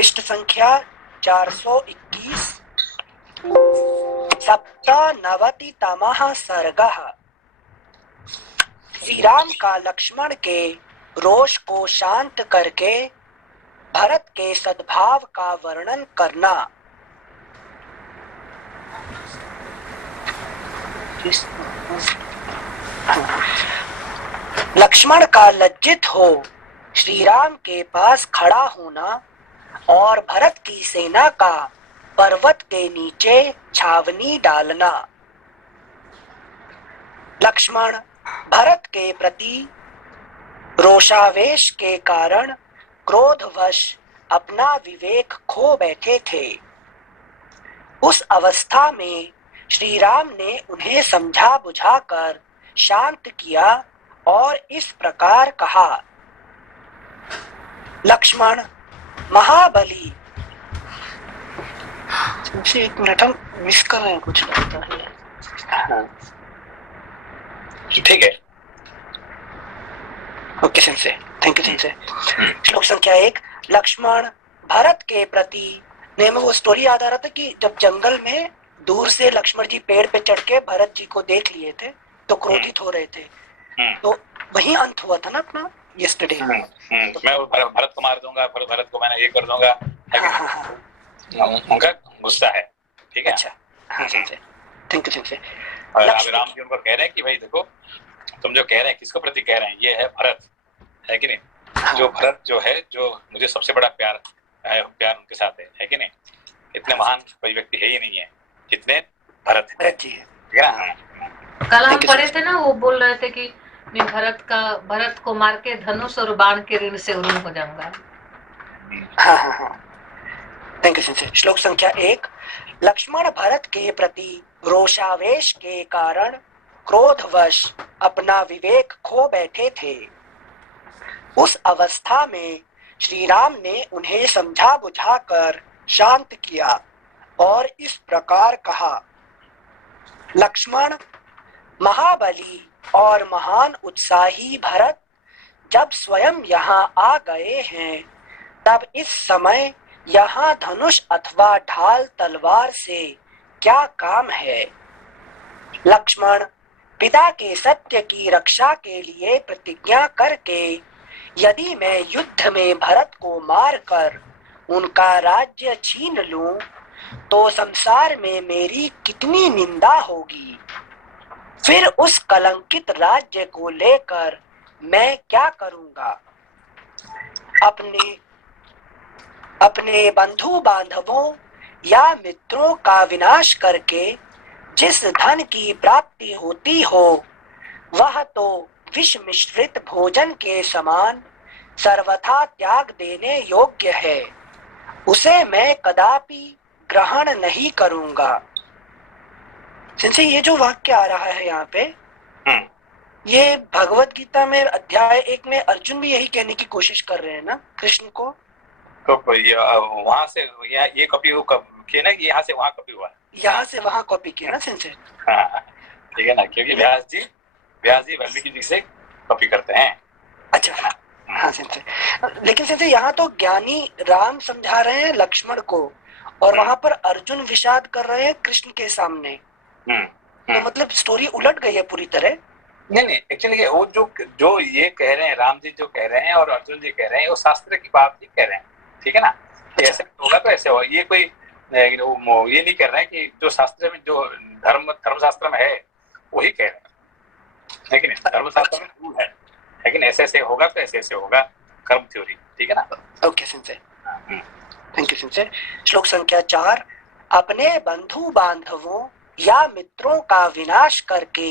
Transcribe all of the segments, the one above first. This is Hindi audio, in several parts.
पृष्ठ संख्या 421 सप्तनवतितमः सर्गः। श्री राम का लक्ष्मण के रोष को शांत करके भरत के सद्भाव का वर्णन करना। लक्ष्मण का लज्जित हो श्री राम के पास खड़ा होना और भरत की सेना का पर्वत के नीचे छावनी डालना। लक्ष्मण भरत के प्रति रोषावेश के कारण क्रोधवश अपना विवेक खो बैठे थे। उस अवस्था में श्री राम ने उन्हें समझा बुझाकर शांत किया और इस प्रकार कहा। लक्ष्मण महाबली, एक मिनट हम मिस कर रहे हैं, कुछ लगता है। ठीक है, okay sensei, thank you sensei. श्लोक संख्या 1। लक्ष्मण भरत के प्रति ने वो स्टोरी याद आ रहा था कि जब जंगल में दूर से लक्ष्मण जी पेड़ पे चढ़ के भरत जी को देख लिए थे तो क्रोधित हो रहे थे, तो वही अंत हुआ था ना अपना यस्टरडे। तो मैं भरत को मार दूंगा, भरत को मैंने ये कर दूंगा, उनका गुस्सा है। ठीक है, अच्छा, हाँ सेंसे, थैंक यू सेंसे। अभी राम जी उनको कह रहे हैं कि भाई देखो, तुम जो कह रहे हैं किसको प्रति कह रहे हैं, ये है भरत, है कि नहीं? हाँ। जो भरत जो है, जो मुझे सबसे बड़ा प्यार उनके साथ है कि नहीं? इतने महान कोई व्यक्ति है ही नहीं है जितने भरत जी है। ठीक है ना? कल हम पढ़े थे ना, वो बोल रहे थे कि मैं भरत को मार के धनुष और बाण के ऋण से उरूम हो जाऊंगा। हाँ, थैंक यू सेंसे। श्लोक संख्या 1। लक्ष्मण भरत के प्रति रोषावेश के कारण क्रोधवश अपना विवेक खो बैठे थे। उस अवस्था में श्री राम ने उन्हें समझा बुझाकर शांत किया और इस प्रकार कहा। लक्ष्मण महाबली और महान उत्साही भरत जब स्वयं यहाँ आ गए हैं, तब इस समय यहाँ धनुष अथवा ढाल तलवार से क्या काम है? लक्ष्मण पिता के सत्य की रक्षा के लिए प्रतिज्ञा करके यदि मैं युद्ध में भरत को मारकर उनका राज्य छीन लूं, तो संसार में मेरी कितनी निंदा होगी। फिर उस कलंकित राज्य को लेकर मैं क्या करूंगा? अपने बंधु बांधवों या मित्रों का विनाश करके जिस धन की प्राप्ति होती हो, वह तो विष मिश्रित भोजन के समान सर्वथा त्याग देने योग्य है। उसे मैं कदापि ग्रहण नहीं करूंगा। जिनसे ये जो वाक्य आ रहा है यहाँ पे, ये भगवत गीता में अध्याय 1 में अर्जुन भी यही कहने की कोशिश कर रहे हैं ना कृष्ण को। तो वहां से ये कॉपी किया ना, यहाँ से वहां कॉपी हुआ, यहाँ से वहां कॉपी किया ना सेंसे। ठीक है ना, क्योंकि व्यास जी वाल्मीकि जी से कॉपी करते हैं। अच्छा, हाँ सेंसे। लेकिन सेंसे यहाँ तो ज्ञानी राम समझा रहे हैं लक्ष्मण को और वहां पर अर्जुन विषाद कर रहे हैं कृष्ण के सामने। तो मतलब स्टोरी उलट गई है पूरी तरह। नहीं, एक्चुअली वो जो ये कह रहे हैं, राम जी जो कह रहे हैं और अर्जुन जी कह रहे हैं, वो शास्त्र की बात ही कह रहे हैं। ठीक है ना? ऐसे होगा तो ऐसे होगा, ये कोई ये नहीं कर रहे हैं कि जो शास्त्र में, जो धर्मशास्त्र में है वही कह रहे हैं, लेकिन धर्मशास्त्र में रूल है, लेकिन ऐसे होगा तो ऐसे होगा, कर्म थ्योरी। ठीक है ना? Okay sensei, thank you sensei. श्लोक संख्या 4। अपने बंधु बांधवों या मित्रों का विनाश करके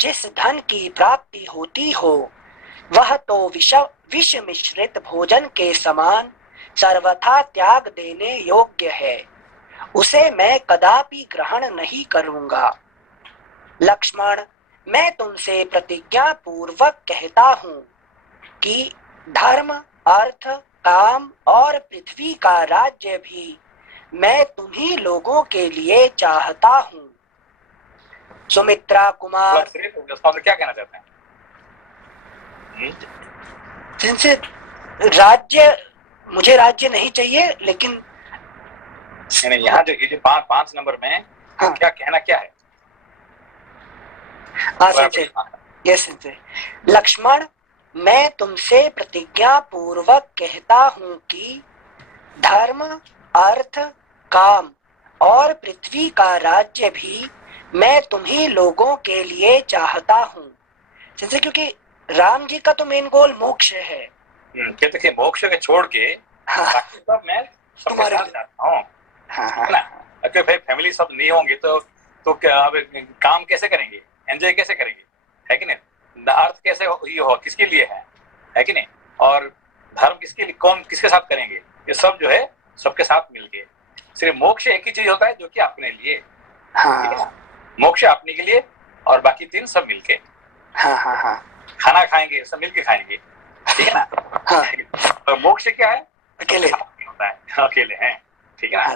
जिस धन की प्राप्ति होती हो, वह तो विष मिश्रित भोजन के समान सर्वथा त्याग देने योग्य है। उसे मैं कदापि ग्रहण नहीं करूंगा। लक्ष्मण मैं तुमसे प्रतिज्ञा पूर्वक कहता हूँ कि धर्म, अर्थ, काम और पृथ्वी का राज्य भी मैं तुम्ही लोगों के लिए चाहता हूँ। सुमित्रा कुमार, क्या कहना चाहते हैं? जिनसे राज्य मुझे राज्य नहीं चाहिए, लेकिन नहीं, यहाँ जो ये जो 5 नंबर में हाँ। क्या कहना क्या है? संजय, यस संजय। लक्ष्मण, मैं तुमसे प्रतिज्ञा पूर्वक कहता हूँ कि धर्म, अर्थ, काम और पृथ्वी का राज्य भी मैं तुम्ही लोगों के लिए चाहता हूँ। संजय, क्योंकि राम जी का तो मेन गोल मोक्ष है। कहते कि मोक्ष के छोड़ के बाकी सब मैं सबके साथ जाता हूँ, है ना? अगर भाई फैमिली सब नहीं होंगे तो क्या अब काम कैसे करेंगे, एंजॉय कैसे करेंगे, है कि नहीं? अर्थ कैसे ये हो, किसके लिए है कि नहीं? और धर्म किसके लिए, कौन किसके साथ करेंगे, ये सब जो है सबके साथ मिलके। सिर्फ मोक्ष एक ही चीज होता है जो कि अपने लिए, ठीक है ना? मोक्ष अपने के लिए और बाकी 3 सब मिलके। खाना खाएंगे सब मिलके खाएंगे, ठीक है ना? तो मोक्ष क्या है? अकेले होता है, अकेले हैं, ठीक है ना?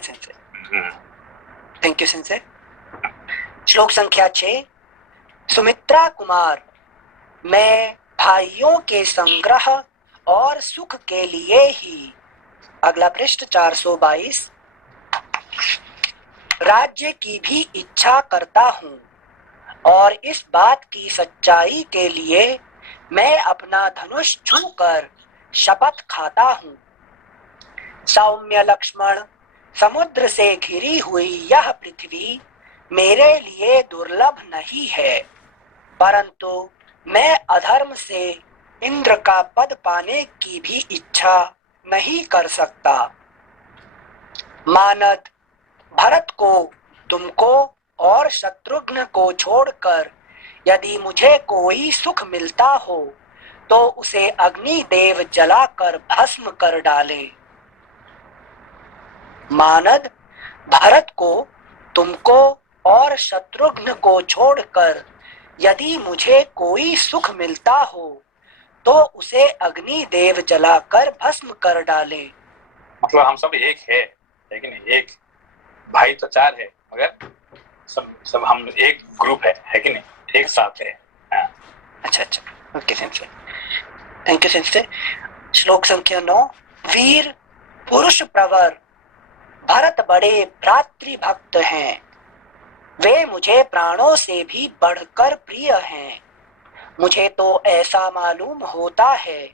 Thank you Sanjay. श्लोक संख्या 6। सुमित्रा कुमार, मैं भाइयों के संग्रह और सुख के लिए ही, अगला पृष्ठ 422, राज्य की भी इच्छा करता हूँ, और इस बात की सच्चाई के लिए मैं अपना धनुष छूकर शपथ खाता हूँ। सौम्य लक्ष्मण, समुद्र से घिरी हुई यह पृथ्वी मेरे लिए दुर्लभ नहीं है, परंतु मैं अधर्म से इंद्र का पद पाने की भी इच्छा नहीं कर सकता। मानद, भरत को, तुमको और शत्रुघ्न को छोड़कर यदि मुझे कोई सुख मिलता हो तो उसे अग्निदेव जलाकर भस्म कर डाले। मानद, भरत को, तुमको और शत्रुघ्न को छोड़कर यदि मुझे कोई सुख मिलता हो तो उसे अग्निदेव जलाकर भस्म कर डाले। मतलब हम सब एक है, लेकिन एक भाई तो 4 है, मगर सब हम एक ग्रुप है कि नहीं, एक साथ है। अच्छा, okay sensei, thank you sensei. श्लोक संख्या 9। वीर पुरुष प्रवर भरत बड़े भ्रातृभक्त हैं, वे मुझे प्राणों से भी बढ़कर प्रिय हैं। मुझे तो ऐसा मालूम होता है,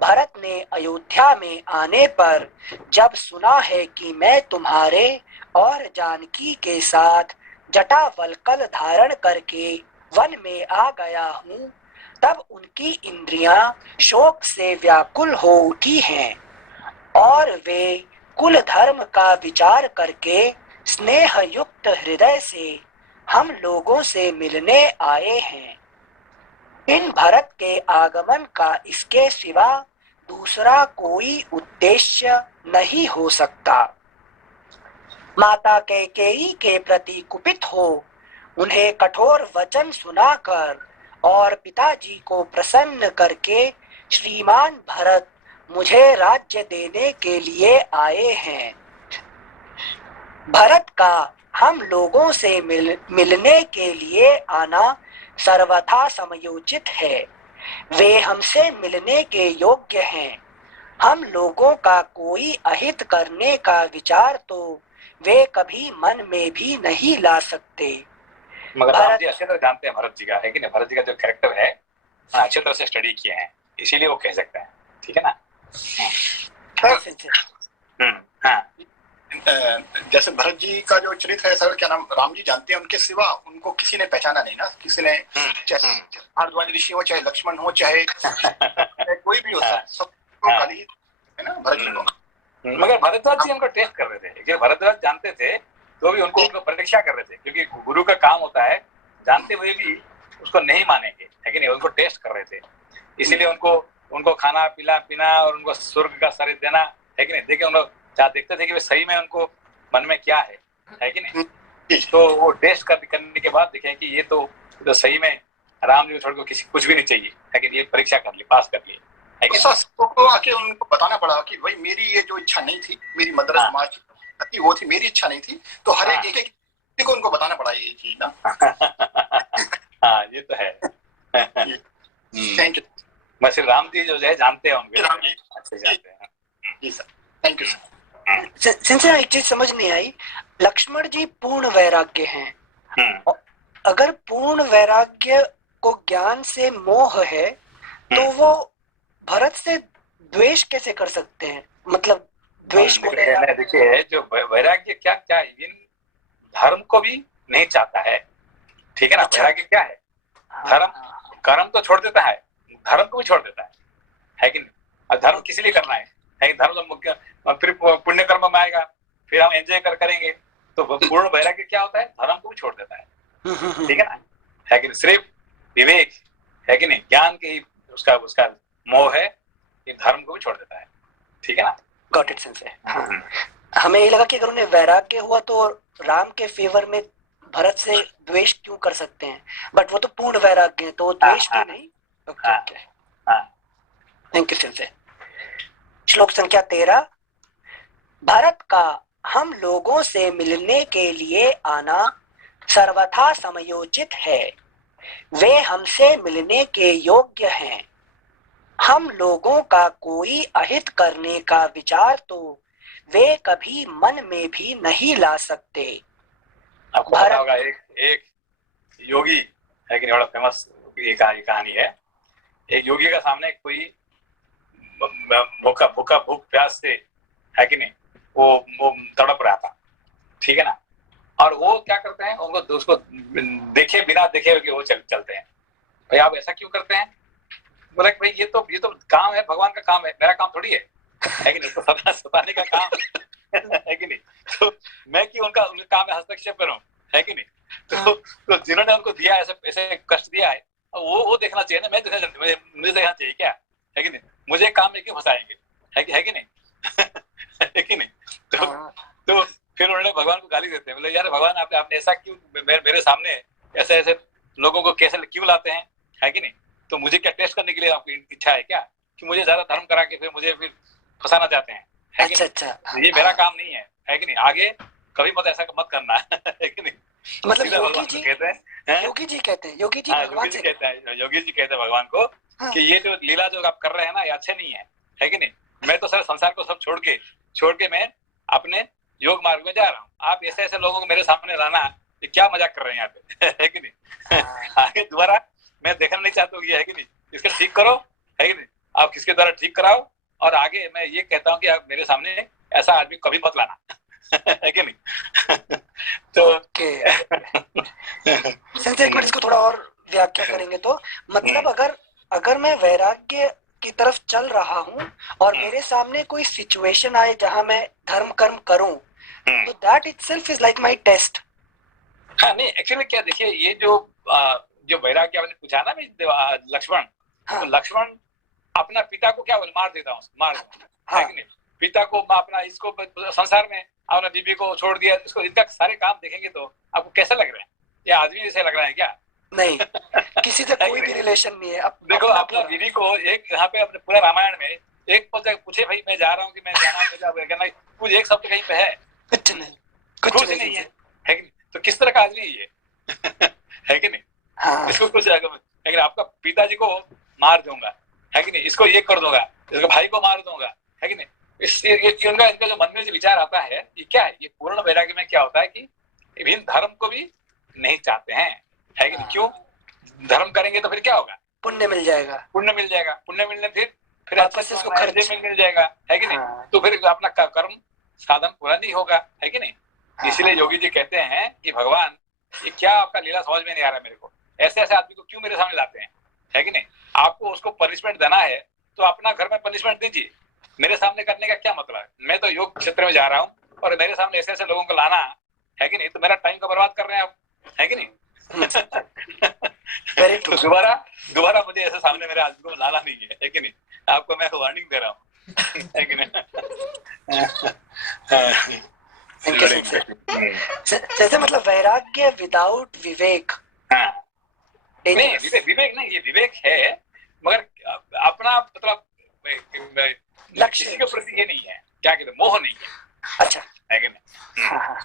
भरत ने अयोध्या में आने पर जब सुना है कि मैं तुम्हारे और जानकी के साथ जटावल्कल धारण करके वन में आ गया हूँ, तब उनकी इंद्रियां शोक से व्याकुल हो उठी हैं और वे कुल धर्म का विचार करके स्नेह युक्त हृदय से हम लोगों से मिलने आए हैं। इन भरत के आगमन का इसके सिवा दूसरा कोई उद्देश्य नहीं हो सकता। माता कैकेयी के प्रति कुपित हो उन्हें कठोर वचन सुनाकर और पिताजी को प्रसन्न करके श्रीमान भरत मुझे राज्य देने के लिए आए हैं। भरत का हम लोगों से मिलने के लिए आना सर्वथा समयोचित है। वे हमसे मिलने के योग्य हैं। हम लोगों का कोई अहित करने का विचार तो वे कभी मन में भी नहीं ला सकते। मगर राम जी अच्छे तरह जानते हैं भरत जी का, है कि नहीं? भरत जी का जो कैरेक्टर है अच्छे तरह से स्टडी किए हैं, इसीलिए वो कह सकते हैं, ठीक है ना? हाँ, जैसे भरत जी का जो चरित्र है सर, क्या नाम, राम जी जानते हैं, उनके सिवा उनको किसी ने पहचाना नहीं ना। किसी ने, चाहे भारद्वाज ऋषि हो, चाहे लक्ष्मण हो, चाहे कोई भी हो, सबको कल ही है ना भरत जी को। मगर भरद्वाज जी उनको टेस्ट कर रहे थे, क्योंकि भरद्वाज जानते थे तो भी उनको परीक्षा कर रहे थे, क्योंकि गुरु का काम होता है जानते हुए भी उसको नहीं मानेंगे, है कि नहीं? उनको टेस्ट कर रहे थे, इसीलिए उनको खाना पीना और उनको स्वर्ग का शरीर देना, है कि नहीं? देखिए उन लोग देखते थे कि वे सही में उनको मन में क्या है कि नहीं? तो वो टेस्ट करने के बाद देखें कि ये तो सही में राम जी को छोड़ किसी कुछ भी नहीं चाहिए, है कि ये परीक्षा कर ली, पास कर लिए, है कि तो आके उनको बताना पड़ा कि भाई मेरी ये जो इच्छा नहीं थी, मेरी मद्रास समाज वो थी, मेरी इच्छा नहीं थी, तो हर एक को उनको बताना पड़ा ये चीज ना। हाँ, ये तो है। Thank you. बस राम जी जो है जानते हैं, उनके राम जी अच्छे जानते हैं। जी sir. Thank you sir. Sensei एक चीज समझ नहीं आई, लक्ष्मण जी पूर्ण वैराग्य हैं, और अगर पूर्ण वैराग्य को ज्ञान से मोह है तो वो भरत से द्वेष कैसे कर सकते हैं? मतलब द्वेष को देखिए जो वैराग्य क्या क्या इन धर्म को भी नहीं चाहता है, ठीक है ना। अच्छा। वैराग्य क्या है? धर्म कर्म तो छोड़ देता है, धर्म को भी छोड़ देता है कि नहीं। और धर्म किस लिए करना है? धर्म तो मुख्य फिर पुण्य कर्म में आएगा, फिर हम एंजॉय करेंगे। तो पूर्ण वैराग्य क्या होता है? धर्म को भी छोड़ देता है, ठीक है ना, है कि नहीं। सिर्फ विवेक है कि नहीं, ज्ञान के ही उसका उसका मोह है, ये धर्म को भी छोड़ देता है, ठीक है ना। Got it sensei. हमें ये लगा कि अगर उन्हें वैराग्य हुआ तो राम के फेवर में भरत से द्वेष क्यों कर सकते हैं, बट वो तो पूर्ण वैराग्य है तो वो द्वेष भी नहीं। Okay okay, thank you sensei. श्लोक संख्या 13। भरत का हम लोगों से मिलने के लिए आना सर्वथा समयोचित है, वे हमसे मिलने के योग्य हैं। हम लोगों का कोई अहित करने का विचार तो वे कभी मन में भी नहीं ला सकते। आपको पता होगा एक योगी है कि नहीं, बड़ा फेमस ये कहानी है। एक योगी का सामने कोई भूख प्यास से है कि नहीं वो तड़प रहा था, ठीक है ना। और वो क्या करते हैं, उनको उसको देखे बिना देखे हुए वो चलते हैं। भाई आप ऐसा क्यों करते हैं? बोला कि भाई ये तो काम है, भगवान का काम है, मेरा काम थोड़ी है कि नहीं। तो सताने का काम है कि नहीं, तो मैं क्यों उनका काम में हस्तक्षेप करूं, है कि नहीं। तो जिन्होंने उनको दिया ऐसे कष्ट दिया है, वो देखना चाहिए ना, मुझे देखना चाहिए क्या, है कि नहीं। मुझे काम में क्यों फंसाएंगे, है कि नहीं है कि नहीं। तो फिर उन्होंने भगवान को गाली देते हैं, बोले यार भगवान आपने ऐसा क्यों मेरे सामने ऐसे लोगों को कैसे क्यों लाते हैं, है कि नहीं। तो मुझे क्या टेस्ट करने के लिए आपकी इच्छा है क्या, कि मुझे ज्यादा धर्म करा के फिर मुझे फंसाना चाहते हैं, है कि नहीं। ये मेरा काम नहीं है कि नहीं। आगे कभी मत ऐसा मत करना है कि नहीं। मतलब योगी जी कहते हैं, योगी जी कहते हैं भगवान को कि ये जो लीला जो आप कर रहे हैं ना, ये अच्छे नहीं है कि नहीं। मैं तो सारे संसार को सब छोड़ के मैं अपने योग मार्ग में जा रहा हूँ। आप ऐसे लोगों को मेरे सामने लाना, ये क्या मजाक कर रहे हैं यहाँ पे है कि नहीं। आगे दोबारा मैं देखना नहीं चाहता हूँ, ये है कि नहीं, इसको ठीक करो, है कि नहीं। आप किसके द्वारा ठीक कराओ, और आगे मैं ये कहता हूँ कि आप मेरे सामने ऐसा आदमी कभी मत लाना है कि नहीं। तो एक मिनट इसको थोड़ा और व्याख्या करेंगे तो मतलब अगर मैं वैराग्य की तरफ चल रहा हूँ और मेरे सामने कोई सिचुएशन आए जहां मैं धर्म कर्म करूं, तो that itself is like my test. हाँ नहीं, एक्चुअली क्या देखिए, ये जो वैराग्य आपने पूछा ना लक्ष्मण, हाँ। तो लक्ष्मण अपना पिता को क्या बोले, मार देता हूँ, है कि नहीं। पिता को अपना इसको संसार में अपना बीबी को छोड़ दिया, इसको इनका सारे काम देखेंगे तो आपको कैसा लग रहा है? ये आदमी जैसे लग रहा है क्या? नहीं, किसी से कोई भी रिलेशन नहीं है। देखो अपना बीवी को एक यहाँ पे अपने पूरा रामायण में एक पल तक पूछे भाई मैं जा रहा हूँ कि मैं जाना कुछ एक शब्द कहीं पे है? कुछ नहीं है कि नहीं। तो किस तरह का आदमी है ये है कि नहीं। हाँ। इसको कुछ लेकिन आपका पिताजी को मार दूंगा, है कि नहीं, इसको ये कर दूंगा, इसको भाई को मार दूंगा, है कि नहीं। इनका जो मन में जो विचार आता है, ये क्या है? ये पूर्ण वैराग्य में क्या होता है कि विभिन्न धर्म को भी नहीं चाहते हैं, है कि नहीं। क्यों? धर्म करेंगे तो फिर क्या होगा? पुण्य मिल जाएगा, पुण्य मिलने फिर अच्छे से उसको खर्च मिल जाएगा, है कि नहीं। तो फिर अपना कर्म साधन पूरा नहीं होगा, है कि नहीं। इसलिए योगी जी कहते हैं कि भगवान ये क्या आपका लीला समझ में नहीं आ रहा मेरे को, ऐसे आदमी को क्यों मेरे सामने लाते हैं, है कि नहीं। आपको उसको पनिशमेंट देना है तो अपना घर में पनिशमेंट दीजिए, मेरे सामने करने का क्या मतलब है। मैं तो योग क्षेत्र में जा रहा हूँ और मेरे सामने ऐसे लोगों को लाना, है कि नहीं, तो मेरा टाइम को बर्बाद कर रहे हैं आप, है कि नहीं। तो दोबारा मुझे ऐसे सामने मेरे आदमी को लाना नहीं है कि नहीं। आपको मैं वार्निंग दे रहा हूँ, है कि नहीं। जैसे मतलब वैराग्य विदाउट विवेक। नहीं, विवेक नहीं, ये विवेक है मगर अपना मतलब लक्ष्य के प्रति ये नहीं है, क्या कहते, मोह नहीं है। अच्छा, है कि नहीं। हाँ।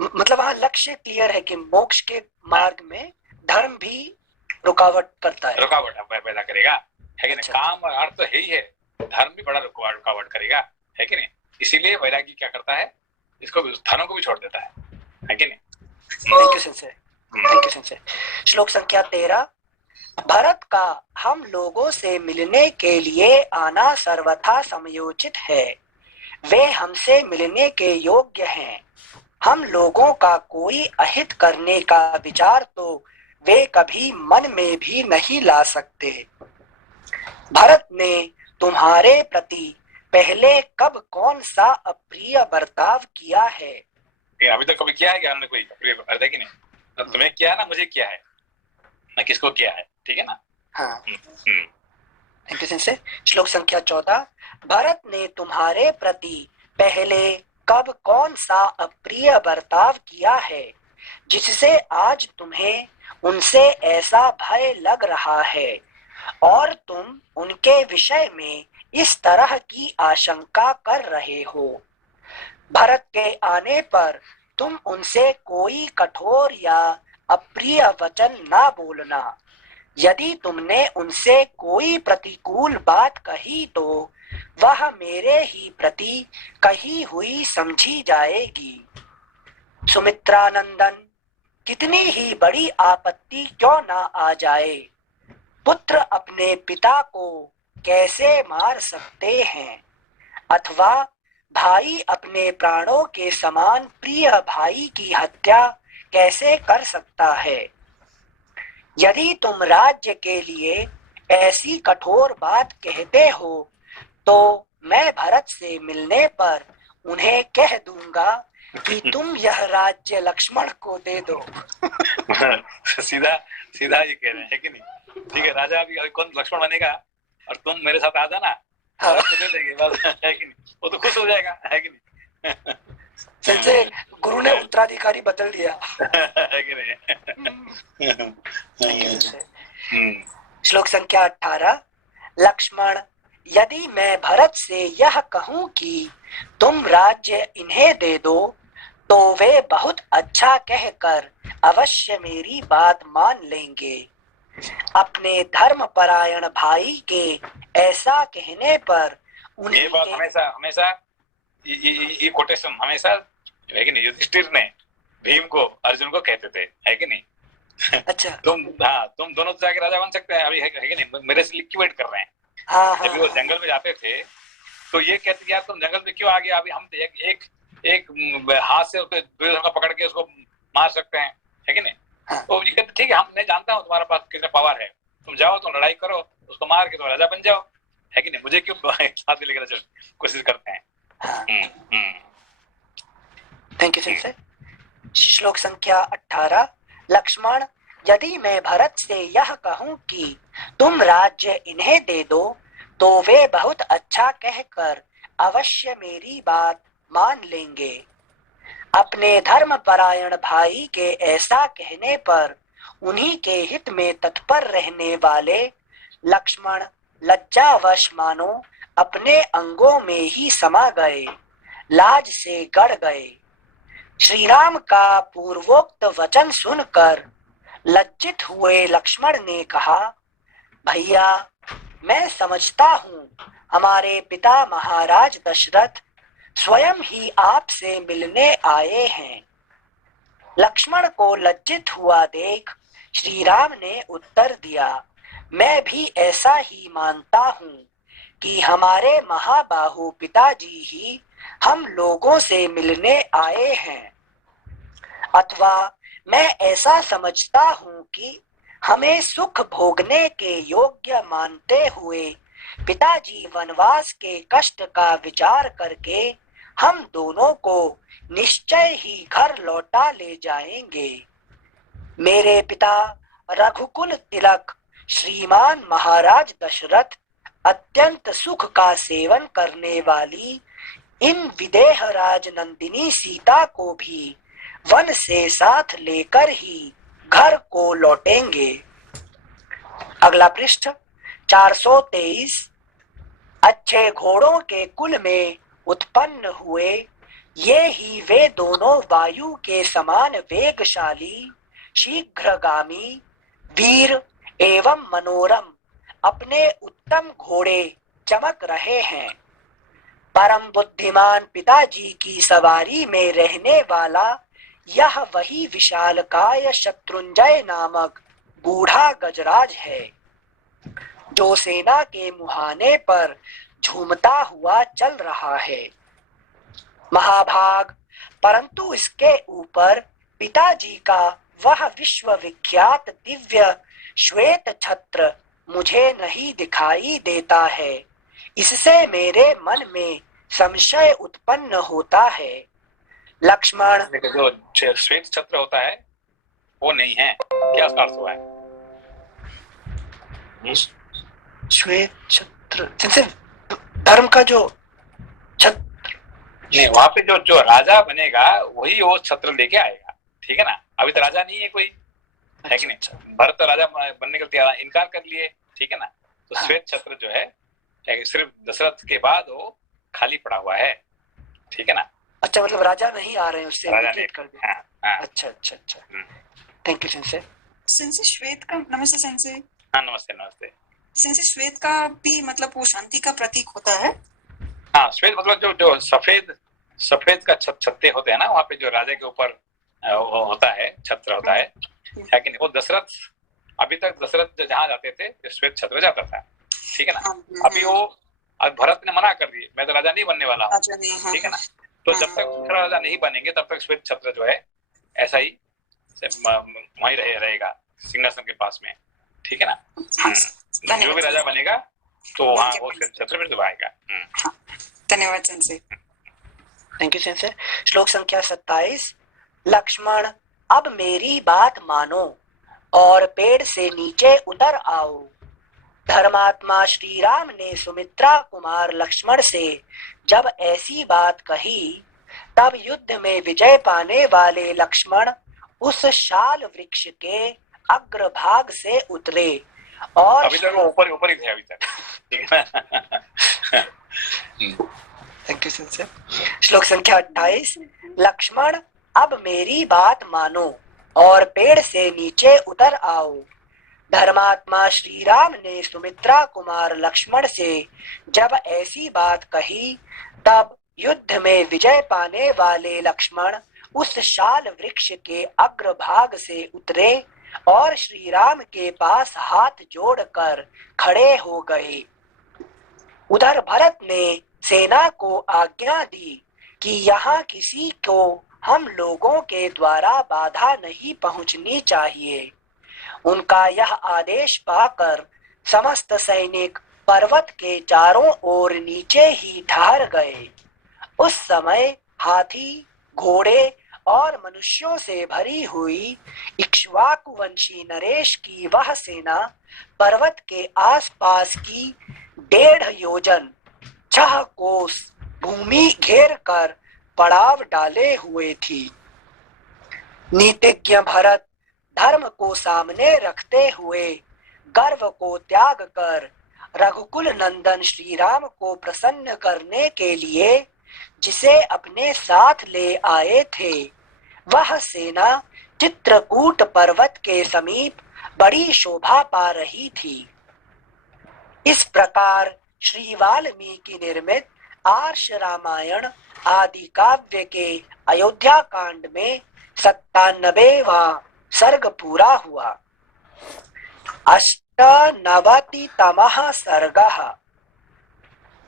मतलब वहाँ लक्ष्य क्लियर है कि मोक्ष के मार्ग में धर्म भी रुकावट करता है, रुकावट पैदा करेगा, है कि नहीं। काम और अर्थ तो है ही है, धर्म भी बड़ा रुकावट करेगा, है कि नहीं। इसीलिए वैरागी क्या करता है, इसको धनों को भी छोड़ देता है कि नहीं? Thank you sensei, thank you sensei. श्लोक संख्या 13। भरत का हम लोगों से मिलने के लिए आना सर्वथा समयोचित है। वे हमसे मिलने के योग्य हैं। हम लोगों का कोई अहित करने का विचार तो वे कभी मन में भी नहीं ला सकते। भरत ने तुम्हारे प्रति पहले कब कौन सा अप्रिय बर्ताव किया है? अभी तक कभी किया है क्या हमने कोई अप्रिय बर्ताव? है कि नहीं? अब तुम्हें किया है ना, मुझे किया है ना, किसको किया है, ठीक है ना? हाँ, थैंक यू सेंसे। श्लोक संख्या 14। भरत ने तुम्हारे प्रति पहले कब कौन सा अप्रिय बर्ताव किया है जिससे आज तुम्हें उनसे ऐसा भय लग रहा है और तुम उनके विषय में इस तरह की आशंका कर रहे हो? भरत के आने पर तुम उनसे कोई कठोर या अप्रिय वचन ना बोलना। यदि तुमने उनसे कोई प्रतिकूल बात कही तो वह मेरे ही प्रति कही हुई समझी जाएगी। सुमित्रानंदन, कितनी ही बड़ी आपत्ति क्यों ना आ जाए, पुत्र अपने पिता को कैसे मार सकते हैं, अथवा भाई अपने प्राणों के समान प्रिय भाई की हत्या कैसे कर सकता है? यदि तुम राज्य के लिए ऐसी कठोर बात कहते हो तो मैं भरत से मिलने पर उन्हें कह दूंगा कि तुम यह राज्य लक्ष्मण को दे दो। सीधा सीधा ये कह रहे हैं कि नहीं? ठीक है, राजा अभी कौन लक्ष्मण बनेगा और तुम मेरे साथ आ जाना, हाँ। तो दे देंगे बस, है कि नहीं? वो तो खुश हो जाएगा, है कि नहीं? जैसे गुरु ने उत्तराधिकारी बदल दिया, है कि नहीं? श्लोक संख्या 18। लक्ष्मण, यदि मैं भरत से यह कहूं कि तुम राज्य इन्हें दे दो तो वे बहुत अच्छा कहकर अवश्य मेरी बात मान लेंगे। अपने धर्मपरायण भाई के ऐसा कहने पर उन्हें ये बात हमेशा हमेशा ये कोटेशन हमेशा, है कि नहीं, युधिष्ठिर ने भीम को अर्जुन को कहते थे, है कि नहीं? अच्छा, तुम दोनों तो जाके राजा बन सकते हैं अभी, है कि नहीं? मेरे से लिख वेट कर रहे हैं। हाँ, जब वो जंगल में जाते थे तो ये कहते यार तुम जंगल में क्यों आ गए, अभी हम एक हाथ से उसको दुर्योधन को पकड़ के उसको मार सकते हैं, है कि नहीं? हाँ। तो ये कहते ठीक है, हम नहीं जानता हूँ तुम्हारे पास कितने पावर है, तुम जाओ, तुम लड़ाई करो, उसको मार के तुम राजा बन जाओ, है कि नहीं? मुझे क्यों साथ में लेकर कोशिश करते हैं? Thank you sir. श्लोक संख्या 18। लक्ष्मण, यदि मैं भरत से यह कहूं कि तुम राज्य इन्हें दे दो तो वे बहुत अच्छा कहकर अवश्य मेरी बात मान लेंगे। अपने धर्मपरायण भाई के ऐसा कहने पर उन्हीं के हित में तत्पर रहने वाले लक्ष्मण लज्जावश मानो अपने अंगों में ही समा गए, लाज से गड़ गए। श्री राम का पूर्वोक्त वचन सुनकर लज्जित हुए लक्ष्मण ने कहा, भैया, मैं समझता हूँ हमारे पिता महाराज दशरथ स्वयं ही आपसे मिलने आए हैं। लक्ष्मण को लज्जित हुआ देख श्री राम ने उत्तर दिया, मैं भी ऐसा ही मानता हूँ कि हमारे महाबाहु पिताजी ही हम लोगों से मिलने आए हैं, अथवा मैं ऐसा समझता हूँ कि हमें सुख भोगने के योग्य मानते हुए पिताजी वनवास के कष्ट का विचार करके हम दोनों को निश्चय ही घर लौटा ले जाएंगे। मेरे पिता रघुकुल तिलक श्रीमान महाराज दशरथ अत्यंत सुख का सेवन करने वाली इन विदेह राज नंदिनी सीता को भी वन से साथ लेकर ही घर को लौटेंगे। अगला पृष्ठ 423। अच्छे घोड़ों के कुल में उत्पन्न हुए ये ही वे दोनों वायु के समान वेगशाली, शीघ्रगामी, वीर एवं मनोरम अपने उत्तम घोड़े चमक रहे हैं। परम बुद्धिमान पिताजी की सवारी में रहने वाला यह वही विशालकाय शत्रुंजय नामक बूढ़ा गजराज है जो सेना के मुहाने पर झूमता हुआ चल रहा है। महाभाग, परंतु इसके ऊपर पिताजी का वह विश्वविख्यात दिव्य श्वेत छत्र मुझे नहीं दिखाई देता है। इससे मेरे मन में संशय उत्पन्न होता है। लक्ष्मण, जो श्वेत छत्र होता है वो नहीं है, क्या उसका अर्थ हुआ है? श्वेत छत्र जैसे धर्म का जो छत्र नहीं, वहां पे जो राजा बनेगा वही वो छत्र लेके आएगा, ठीक है ना। अभी तो राजा नहीं है कोई, है कि नहीं। भरत राजा बनने के लिए इनकार कर लिए, ठीक है ना। तो श्वेत छत्र जो है सिर्फ दशरथ के बाद वो खाली पड़ा हुआ है, ठीक है ना। अच्छा, मतलब राजा नहीं आ रहे हैं उससे राजा कर दिया। हाँ। अच्छा अच्छा अच्छा, थैंक यू सेंसे। सेंसे श्वेत का, नमस्ते सेंसे। हाँ, नमस्ते नमस्ते। सेंसे श्वेत का भी मतलब वो शांति का प्रतीक होता है। हाँ, श्वेत मतलब जो सफेद का छत्ते होते हैं ना, वहाँ पे जो राजा के ऊपर होता है, छत्र होता है कि नहीं। वो दशरथ, अभी तक दशरथ जहाँ जाते थे श्वेत छत्र जाता था, ठीक है ना। अभी वो भरत ने मना कर दिए, मैं तो राजा नहीं बनने वाला हूँ, ठीक है ना। तो जब तक दूसरा राजा नहीं बनेंगे तब तक श्वेत छत्र जो है ऐसा ही वहीं रहेगा सिंहासन के पास में, ठीक है ना। जो भी राजा बनेगा तो वहाँ वो श्वेत छत्र में दबाएगा। धन्यवाद सेंसे। Thank you sensei. श्लोक संख्या 27। लक्ष्मण, अब मेरी बात मानो और पेड़ से नीचे उतर आओ। धर्मात्मा श्री राम ने सुमित्रा कुमार लक्ष्मण से जब ऐसी बात कही तब युद्ध में विजय पाने वाले लक्ष्मण उस शाल वृक्ष के अग्रभाग से उतरे और अभी तक ऊपर ही थे अभी तक, ठीक है ना। Thank you sensei. श्लोक संख्या 28। लक्ष्मण, अब मेरी बात मानो और पेड़ से नीचे उतर आओ। धर्मात्मा श्री राम ने सुमित्रा कुमार लक्ष्मण से जब ऐसी बात कही तब युद्ध में विजय पाने वाले लक्ष्मण उस शाल वृक्ष के अग्रभाग से उतरे और श्री राम के पास हाथ जोड़कर खड़े हो गए। उधर भरत ने सेना को आज्ञा दी कि यहाँ किसी को हम लोगों के द्वारा बाधा नहीं पहुंचनी चाहिए। उनका यह आदेश पाकर समस्त सैनिक पर्वत के चारों ओर नीचे ही ठहर गए। उस समय हाथी, घोड़े और मनुष्यों से भरी हुई इक्ष्वाकु वंशी नरेश की वह सेना पर्वत के आसपास की 1.5 योजन 6 कोस भूमि घेर कर पड़ाव डाले हुए थी। नीतिज्ञ भरत धर्म को सामने रखते हुए गर्व को त्याग कर रघुकुल नंदन श्री राम को प्रसन्न करने के लिए जिसे अपने साथ ले आए थे, वह सेना चित्रकूट पर्वत के समीप बड़ी शोभा पा रही थी। इस प्रकार श्री वाल्मीकि निर्मित आर्ष रामायण आदि काव्य के अयोध्या कांड में 97वां सर्ग पूरा हुआ। 98तमः सर्गः।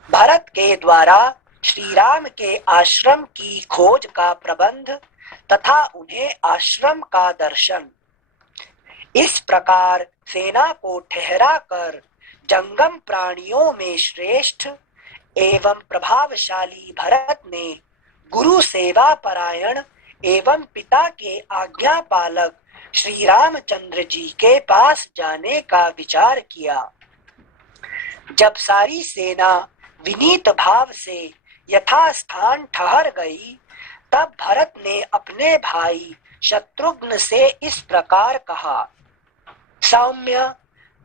भरत के द्वारा श्री राम के आश्रम की खोज का प्रबंध तथा उन्हें आश्रम का दर्शन। इस प्रकार सेना को ठहरा कर जंगम प्राणियों में श्रेष्ठ एवं प्रभावशाली भरत ने गुरु सेवा परायण एवं पिता के आज्ञा पालक श्री रामचंद्र जी के पास जाने का विचार किया। जब सारी सेना विनीत भाव से यथास्थान ठहर गई, तब भरत ने अपने भाई शत्रुघ्न से इस प्रकार कहा, सौम्य,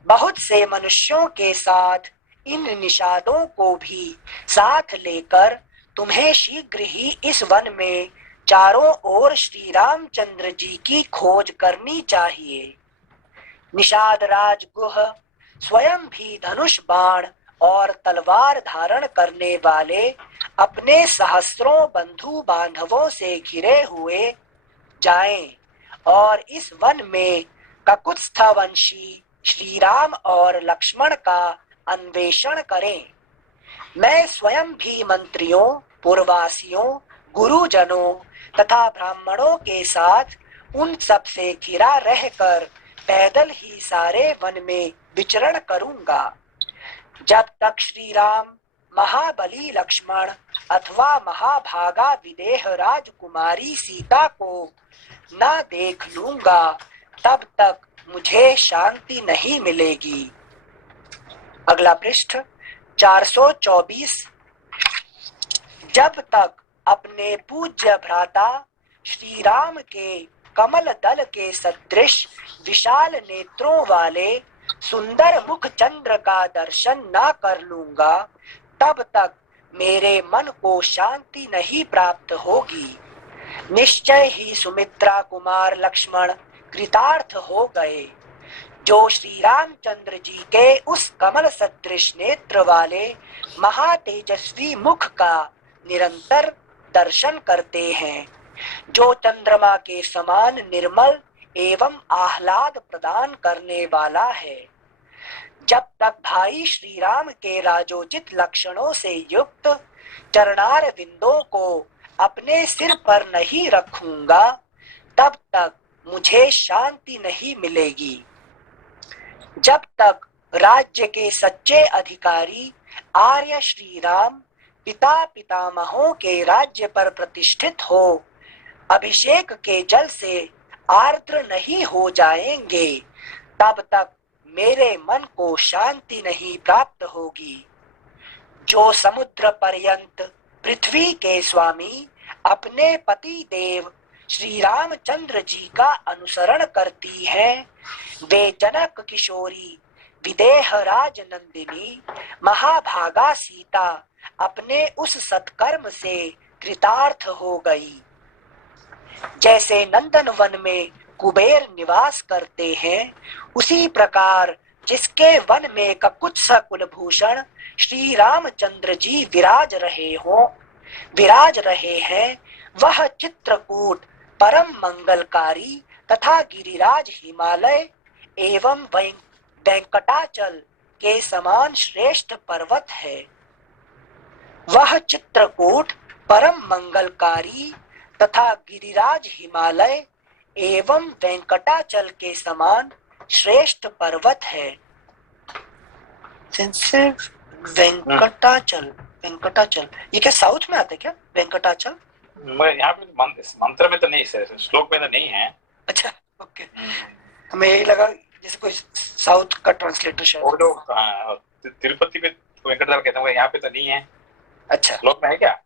बहुत से मनुष्यों के साथ इन निषादों को भी साथ लेकर तुम्हें शीघ्र ही इस वन में चारों ओर श्री रामचंद्र जी की खोज करनी चाहिए। निषाद राजगुह स्वयं भी धनुष बाण और तलवार धारण करने वाले अपने सहस्रों बंधु बांधवों से घिरे हुए जाएं और इस वन में ककुत्स्थवंशी श्री राम और लक्ष्मण का अन्वेषण करें। मैं स्वयं भी मंत्रियों, पूर्ववासियों, गुरुजनों तथा ब्राह्मणों के साथ उन सब से घिरा रहकर पैदल ही सारे वन में विचरण करूंगा। जब तक श्री राम, महाबली लक्ष्मण अथवा महाभागा विदेह राजकुमारी सीता को ना देख लूंगा, तब तक मुझे शांति नहीं मिलेगी। अगला पृष्ठ 424। जब तक अपने पूज्य भ्राता श्री राम के कमल दल के सदृश विशाल नेत्रों वाले सुंदर मुख चंद्र का दर्शन ना कर लूंगा, तब तक मेरे मन को शांति नहीं प्राप्त होगी। निश्चय ही सुमित्रा कुमार लक्ष्मण कृतार्थ हो गए, जो श्री रामचंद्र जी के उस कमल सदृश नेत्र वाले महातेजस्वी मुख का निरंतर दर्शन करते हैं, जो चंद्रमा के समान निर्मल एवं आह्लाद प्रदान करने वाला है। जब तक भाई श्री राम के राजोचित लक्षणों से युक्त चरणार विंदों को अपने सिर पर नहीं रखूंगा, तब तक मुझे शांति नहीं मिलेगी। जब तक राज्य के सच्चे अधिकारी आर्य श्री राम पिता पितामहों के राज्य पर प्रतिष्ठित हो अभिषेक के जल से आर्द्र नहीं हो जाएंगे, तब तक मेरे मन को शांति नहीं प्राप्त होगी। जो समुद्र पर्यंत पृथ्वी के स्वामी अपने पति देव श्री रामचंद्र जी का अनुसरण करती हैं, वे जनक किशोरी विदेह राज नंदिनी महाभागा सीता अपने उस सत्कर्म से कृतार्थ हो गई। जैसे नंदन वन में कुबेर निवास करते हैं, उसी प्रकार जिसके वन में ककुत्स कुलभूषण श्री रामचंद्र जी विराज रहे हैं, वह चित्रकूट परम मंगलकारी तथा गिरिराज हिमालय एवं वेंकटाचल के समान श्रेष्ठ पर्वत है। वह चित्रकूट परम मंगलकारी तथा गिरिराज हिमालय एवं वेंकटाचल के समान श्रेष्ठ पर्वत है। वेंकटाचल ये क्या साउथ में आता है क्या? वेंकटाचल यहाँ पे मंत्र में तो नहीं है, श्लोक में तो नहीं है। अच्छा, ओके। हमें यही लगा जैसे कोई साउथ का ट्रांसलेटर शायद। वो लोग तिरुपति पे वेंकटराव कहते हैं, यहाँ पे तो नहीं है। अच्छा, श्लोक में है क्या?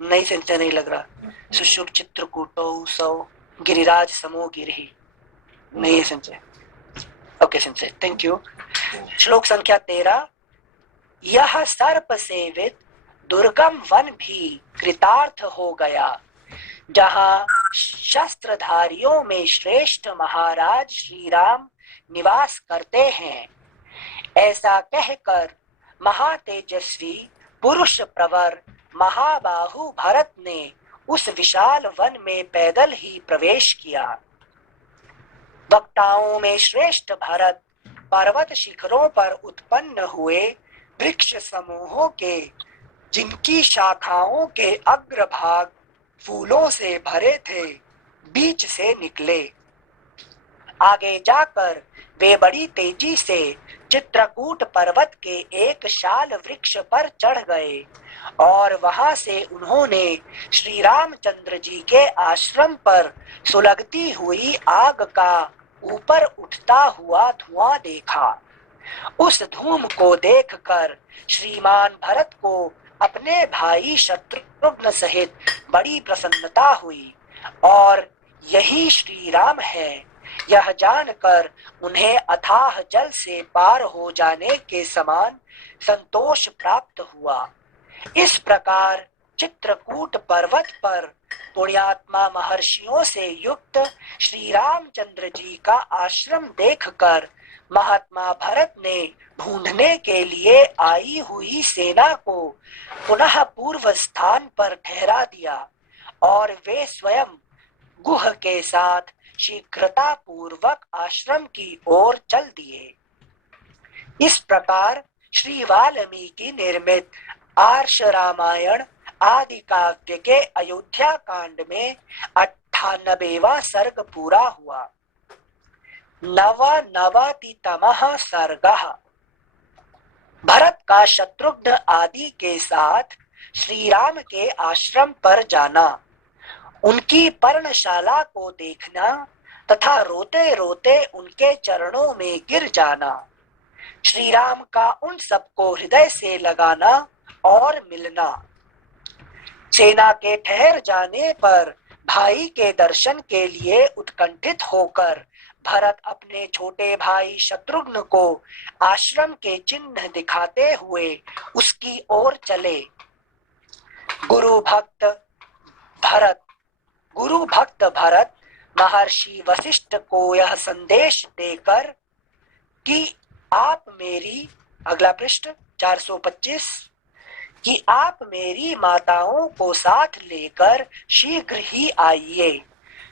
नहीं, संचय नहीं लग रहा। सुशुभ चित्रकूटौ सौ गिरिराज समो गिरि, नहीं है संचय। ओके संचय, थैंक यू। श्लोक संख्या 13। यह सर्प सेवित दुर्गम वन भी कृतार्थ हो गया, जहाँ शस्त्रधारियों में श्रेष्ठ महाराज श्री राम निवास करते हैं। ऐसा कहकर महातेजस्वी पुरुष प्रवर महाबाहु भरत ने उस विशाल वन में पैदल ही प्रवेश किया। वक्ताओं में श्रेष्ठ भरत पर्वत शिखरों पर उत्पन्न हुए वृक्ष समूहों के, जिनकी शाखाओं के अग्रभाग फूलों से भरे थे, बीच से निकले। आगे जाकर वे बड़ी तेजी से चित्रकूट पर्वत के एक शाल वृक्ष पर चढ़ गए और वहां से उन्होंने श्री रामचंद्र जी के आश्रम पर सुलगती हुई आग का ऊपर उठता हुआ धुआं देखा। उस धूम को देखकर श्रीमान भरत को अपने भाई शत्रुघ्न सहित बड़ी प्रसन्नता हुई और यही श्री राम है, यह जानकर उन्हें अथाह जल से पार हो जाने के समान संतोष प्राप्त हुआ। इस प्रकार चित्रकूट पर्वत पर पुण्यात्मा महर्षियों से युक्त श्री रामचंद्र जी का आश्रम देखकर महात्मा भरत ने ढूंढने के लिए आई हुई सेना को पुनः पूर्व स्थान पर ठहरा दिया और वे स्वयं गुह के साथ शीघ्रता पूर्वक आश्रम की ओर चल दिए। इस प्रकार श्री वाल्मीकि निर्मित आर्ष रामायण आदि काव्य के अयोध्या कांड में 98वां सर्ग पूरा हुआ। नवनवतितमः सर्गः। भरत का शत्रुघ्न आदि के साथ श्री राम के आश्रम पर जाना, उनकी पर्णशाला को देखना तथा रोते रोते उनके चरणों में गिर जाना, श्री राम का उन सबको हृदय से लगाना और मिलना। सेना के ठहर जाने पर भाई के दर्शन के लिए उत्कंठित होकर भरत अपने छोटे भाई शत्रुघ्न को आश्रम के चिन्ह दिखाते हुए उसकी ओर चले। गुरु भक्त भरत महर्षि वशिष्ठ को यह संदेश देकर कि आप मेरी, अगला पृष्ठ 425, कि आप मेरी माताओं को साथ लेकर शीघ्र ही आइए,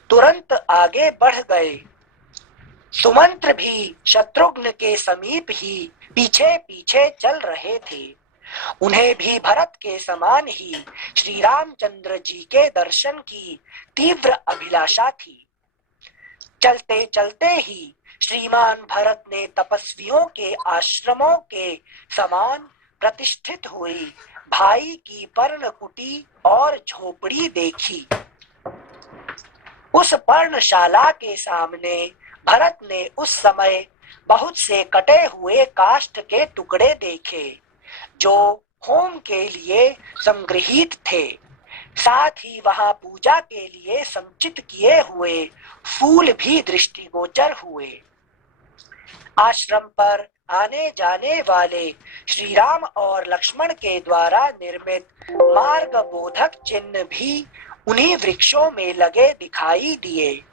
तुरंत आगे बढ़ गए। सुमंत्र भी शत्रुघ्न के समीप ही पीछे पीछे चल रहे थे। उन्हें भी भरत के समान ही श्री रामचंद्र जी के दर्शन की तीव्र अभिलाषा थी। चलते चलते ही श्रीमान भरत ने तपस्वियों के आश्रमों के समान प्रतिष्ठित हुई भाई की पर्णकुटी और झोपड़ी देखी। उस पर्णशाला के सामने भरत ने उस समय बहुत से कटे हुए काष्ठ के टुकड़े देखे जो होम के लिए संग्रहित थे। साथ ही वहां पूजा के लिए संचित किए हुए फूल भी दृष्टिगोचर हुए। आश्रम पर आने जाने वाले श्री राम और लक्ष्मण के द्वारा निर्मित मार्ग बोधक चिन्ह भी उन्हीं वृक्षों में लगे दिखाई दिए,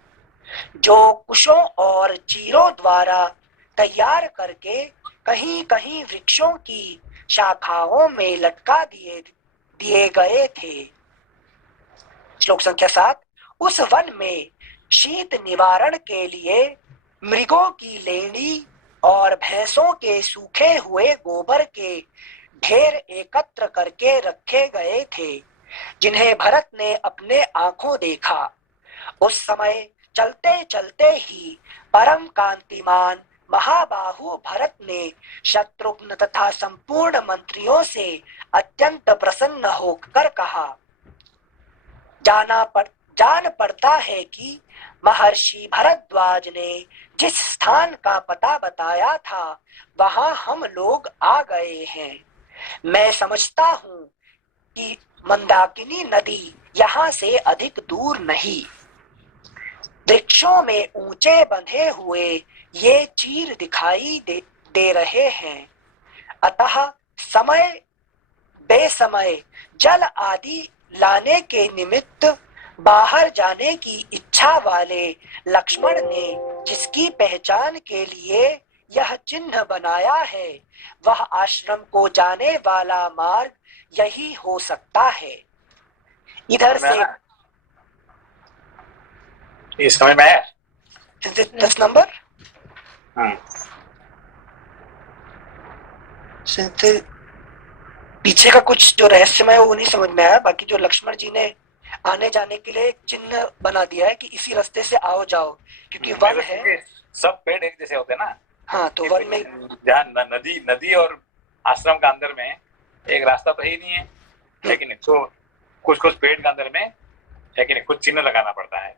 जो कुशों और चीरों द्वारा तैयार करके कहीं कहीं वृक्षों की शाखाओं में लटका दिए गए थे। श्लोक संख्या 7। उस वन में शीत निवारण के लिए मृगों की लेनी और भैंसों के सूखे हुए गोबर के ढेर एकत्र करके रखे गए थे, जिन्हें भरत ने अपने आंखों देखा। उस समय चलते चलते ही परम कांतिमान महाबाहु भरत ने शत्रुघ्न तथा संपूर्ण मंत्रियों से अत्यंत प्रसन्न होकर कहा, जान पड़ता है कि महर्षि भरद्वाज ने जिस स्थान का पता बताया था वहां हम लोग आ गए हैं। मैं समझता हूँ कि मंदाकिनी नदी यहाँ से अधिक दूर नहीं। वृक्षों में ऊंचे बंधे हुए ये चीर दिखाई दे रहे हैं, अतः समय बेसमय जल आदि लाने के निमित्त बाहर जाने की इच्छा वाले लक्ष्मण ने जिसकी पहचान के लिए यह चिन्ह बनाया है, वह आश्रम को जाने वाला मार्ग यही हो सकता है। इधर से ये समझ में आया? 10 नंबर पीछे का कुछ जो रहस्यमय वो नहीं समझ में आया। बाकी जो लक्ष्मण जी ने आने जाने के लिए चिन्ह बना दिया है कि इसी रास्ते से आओ जाओ, क्योंकि वन है। सब पेड़ एक जैसे होते हैं ना। हाँ, तो वन में जहाँ नदी और आश्रम का अंदर में एक रास्ता तो ही नहीं है, लेकिन तो कुछ पेड़ के अंदर में लेकिन कुछ चिन्ह लगाना पड़ता है,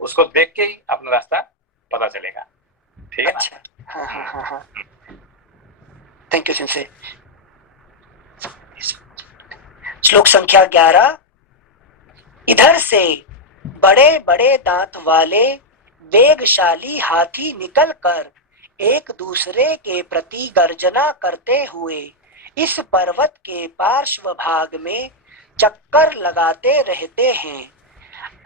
उसको देख के ही अपना रास्ता पता चलेगा। ठीक है ना? अच्छा, हाँ। Thank you sensei. श्लोक संख्या 11। इधर से बड़े बड़े दांत वाले वेगशाली हाथी निकलकर एक दूसरे के प्रति गर्जना करते हुए इस पर्वत के पार्श्व भाग में चक्कर लगाते रहते हैं,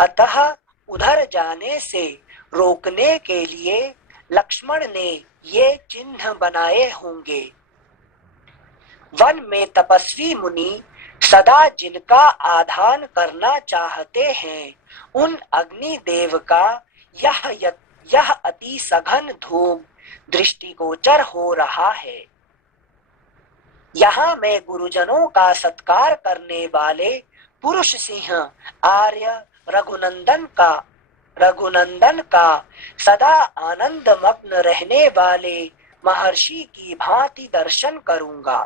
अतः उधर जाने से रोकने के लिए लक्ष्मण ने ये चिन्ह बनाए होंगे। वन में तपस्वी मुनि सदा जिनका आधान करना चाहते हैं, उन अग्निदेव का यह अति सघन धूम दृष्टिगोचर हो रहा है। यहाँ मैं गुरुजनों का सत्कार करने वाले पुरुष सिंह आर्य रघुनंदन का सदा आनंद मग्न रहने वाले महर्षि की भांति दर्शन करूंगा।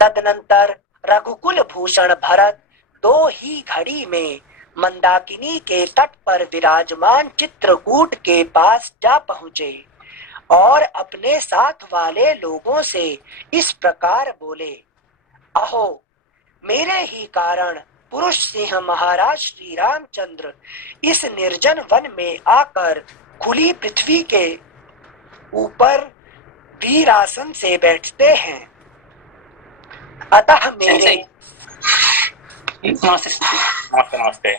तदनंतर रघुकुल भूषण भरत 2 ही घड़ी में मंदाकिनी के तट पर विराजमान चित्रकूट के पास जा पहुंचे और अपने साथ वाले लोगों से इस प्रकार बोले, अहो, मेरे ही कारण पुरुष सिंह महाराज श्री रामचंद्र इस निर्जन वन में आकर खुली पृथ्वी के ऊपर वीरासन से बैठते हैं। अतः मेरे नमस्ते। नमस्ते।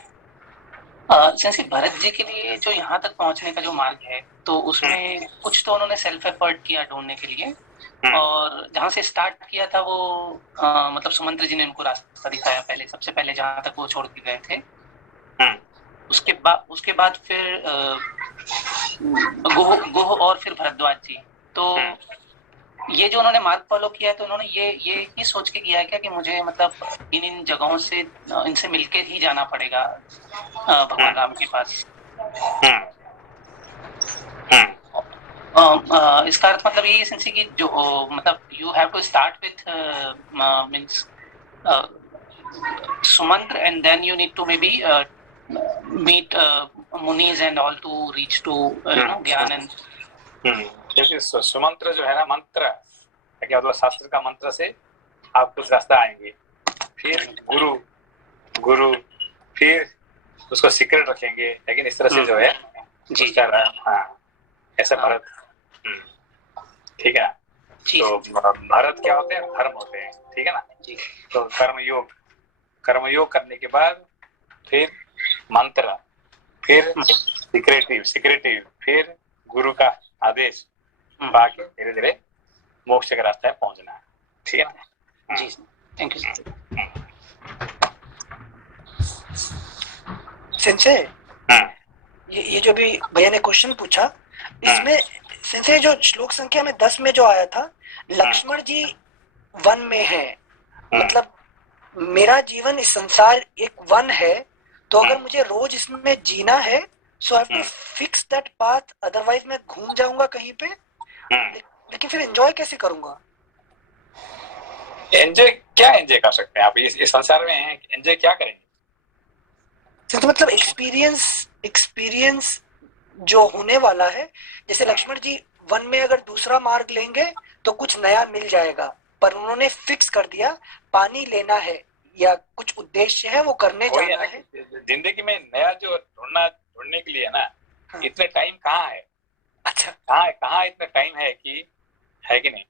जैसे भरत जी के लिए जो यहाँ तक पहुँचने का जो मार्ग है, तो उसमें कुछ तो उन्होंने सेल्फ एफर्ट किया ढूंढने के लिए, और जहाँ से स्टार्ट किया था वो मतलब सुमंत्र जी ने उनको रास्ता दिखाया पहले, सबसे पहले जहाँ तक वो छोड़ के गए थे। उसके बाद फिर गोह और फिर भरद्वाज जी। तो ये जो उन्होंने मार्ग फॉलो किया है, तो उन्होंने ये सोच के किया है क्या कि मुझे मतलब इन जगहों से इनसे मिलके ही जाना पड़ेगा भगवान राम के पास। इसका अर्थ मतलब ये सेंस कि जो मतलब you have to start with means sumantra and then you need to maybe meet munis and all to reach to gyan and क्योंकि सुमंत्र जो है ना, मंत्र क्या मतलब शास्त्र का मंत्र से आप कुछ रास्ता आएंगे, फिर गुरु फिर उसको सीक्रेट रखेंगे, लेकिन इस तरह से जो है जी हाँ ऐसा भरत। ठीक है। तो भरत क्या होते हैं, धर्म होते हैं, ठीक है ना जी। तो कर्मयोग करने के बाद फिर मंत्र, फिर सिक्रेटिव, फिर गुरु का आदेश, बाकी धीरे धीरे मोक्ष के रास्ते में पहुंचना है। ठीक है ना जी। Thank you sir. सेंसे ये जो भी भैया ने क्वेश्चन पूछा, इसमें सेंसे जो श्लोक संख्या में 10 में जो आया था, लक्ष्मण जी वन में है, मतलब मेरा जीवन इस संसार एक वन है, तो अगर मुझे रोज इसमें जीना है so I have to fix that path, otherwise मैं घूम जाऊंगा कहीं पे। लेकिन फिर एंजॉय कैसे करूंगा? एंजॉय कर सकते हैं आप इस संसार में हैं, एंजॉय क्या करेंगे? तो मतलब एक्सपीरियंस जो होने वाला है, जैसे लक्ष्मण जी वन में अगर दूसरा मार्ग लेंगे तो कुछ नया मिल जाएगा, पर उन्होंने फिक्स कर दिया पानी लेना है या कुछ उद्देश्य है वो करने जाना है। जिंदगी में नया जो ढूंढने के लिए ना, हाँ। इतने टाइम कहाँ है? अच्छा, कहाँ इतना टाइम है कि नहीं?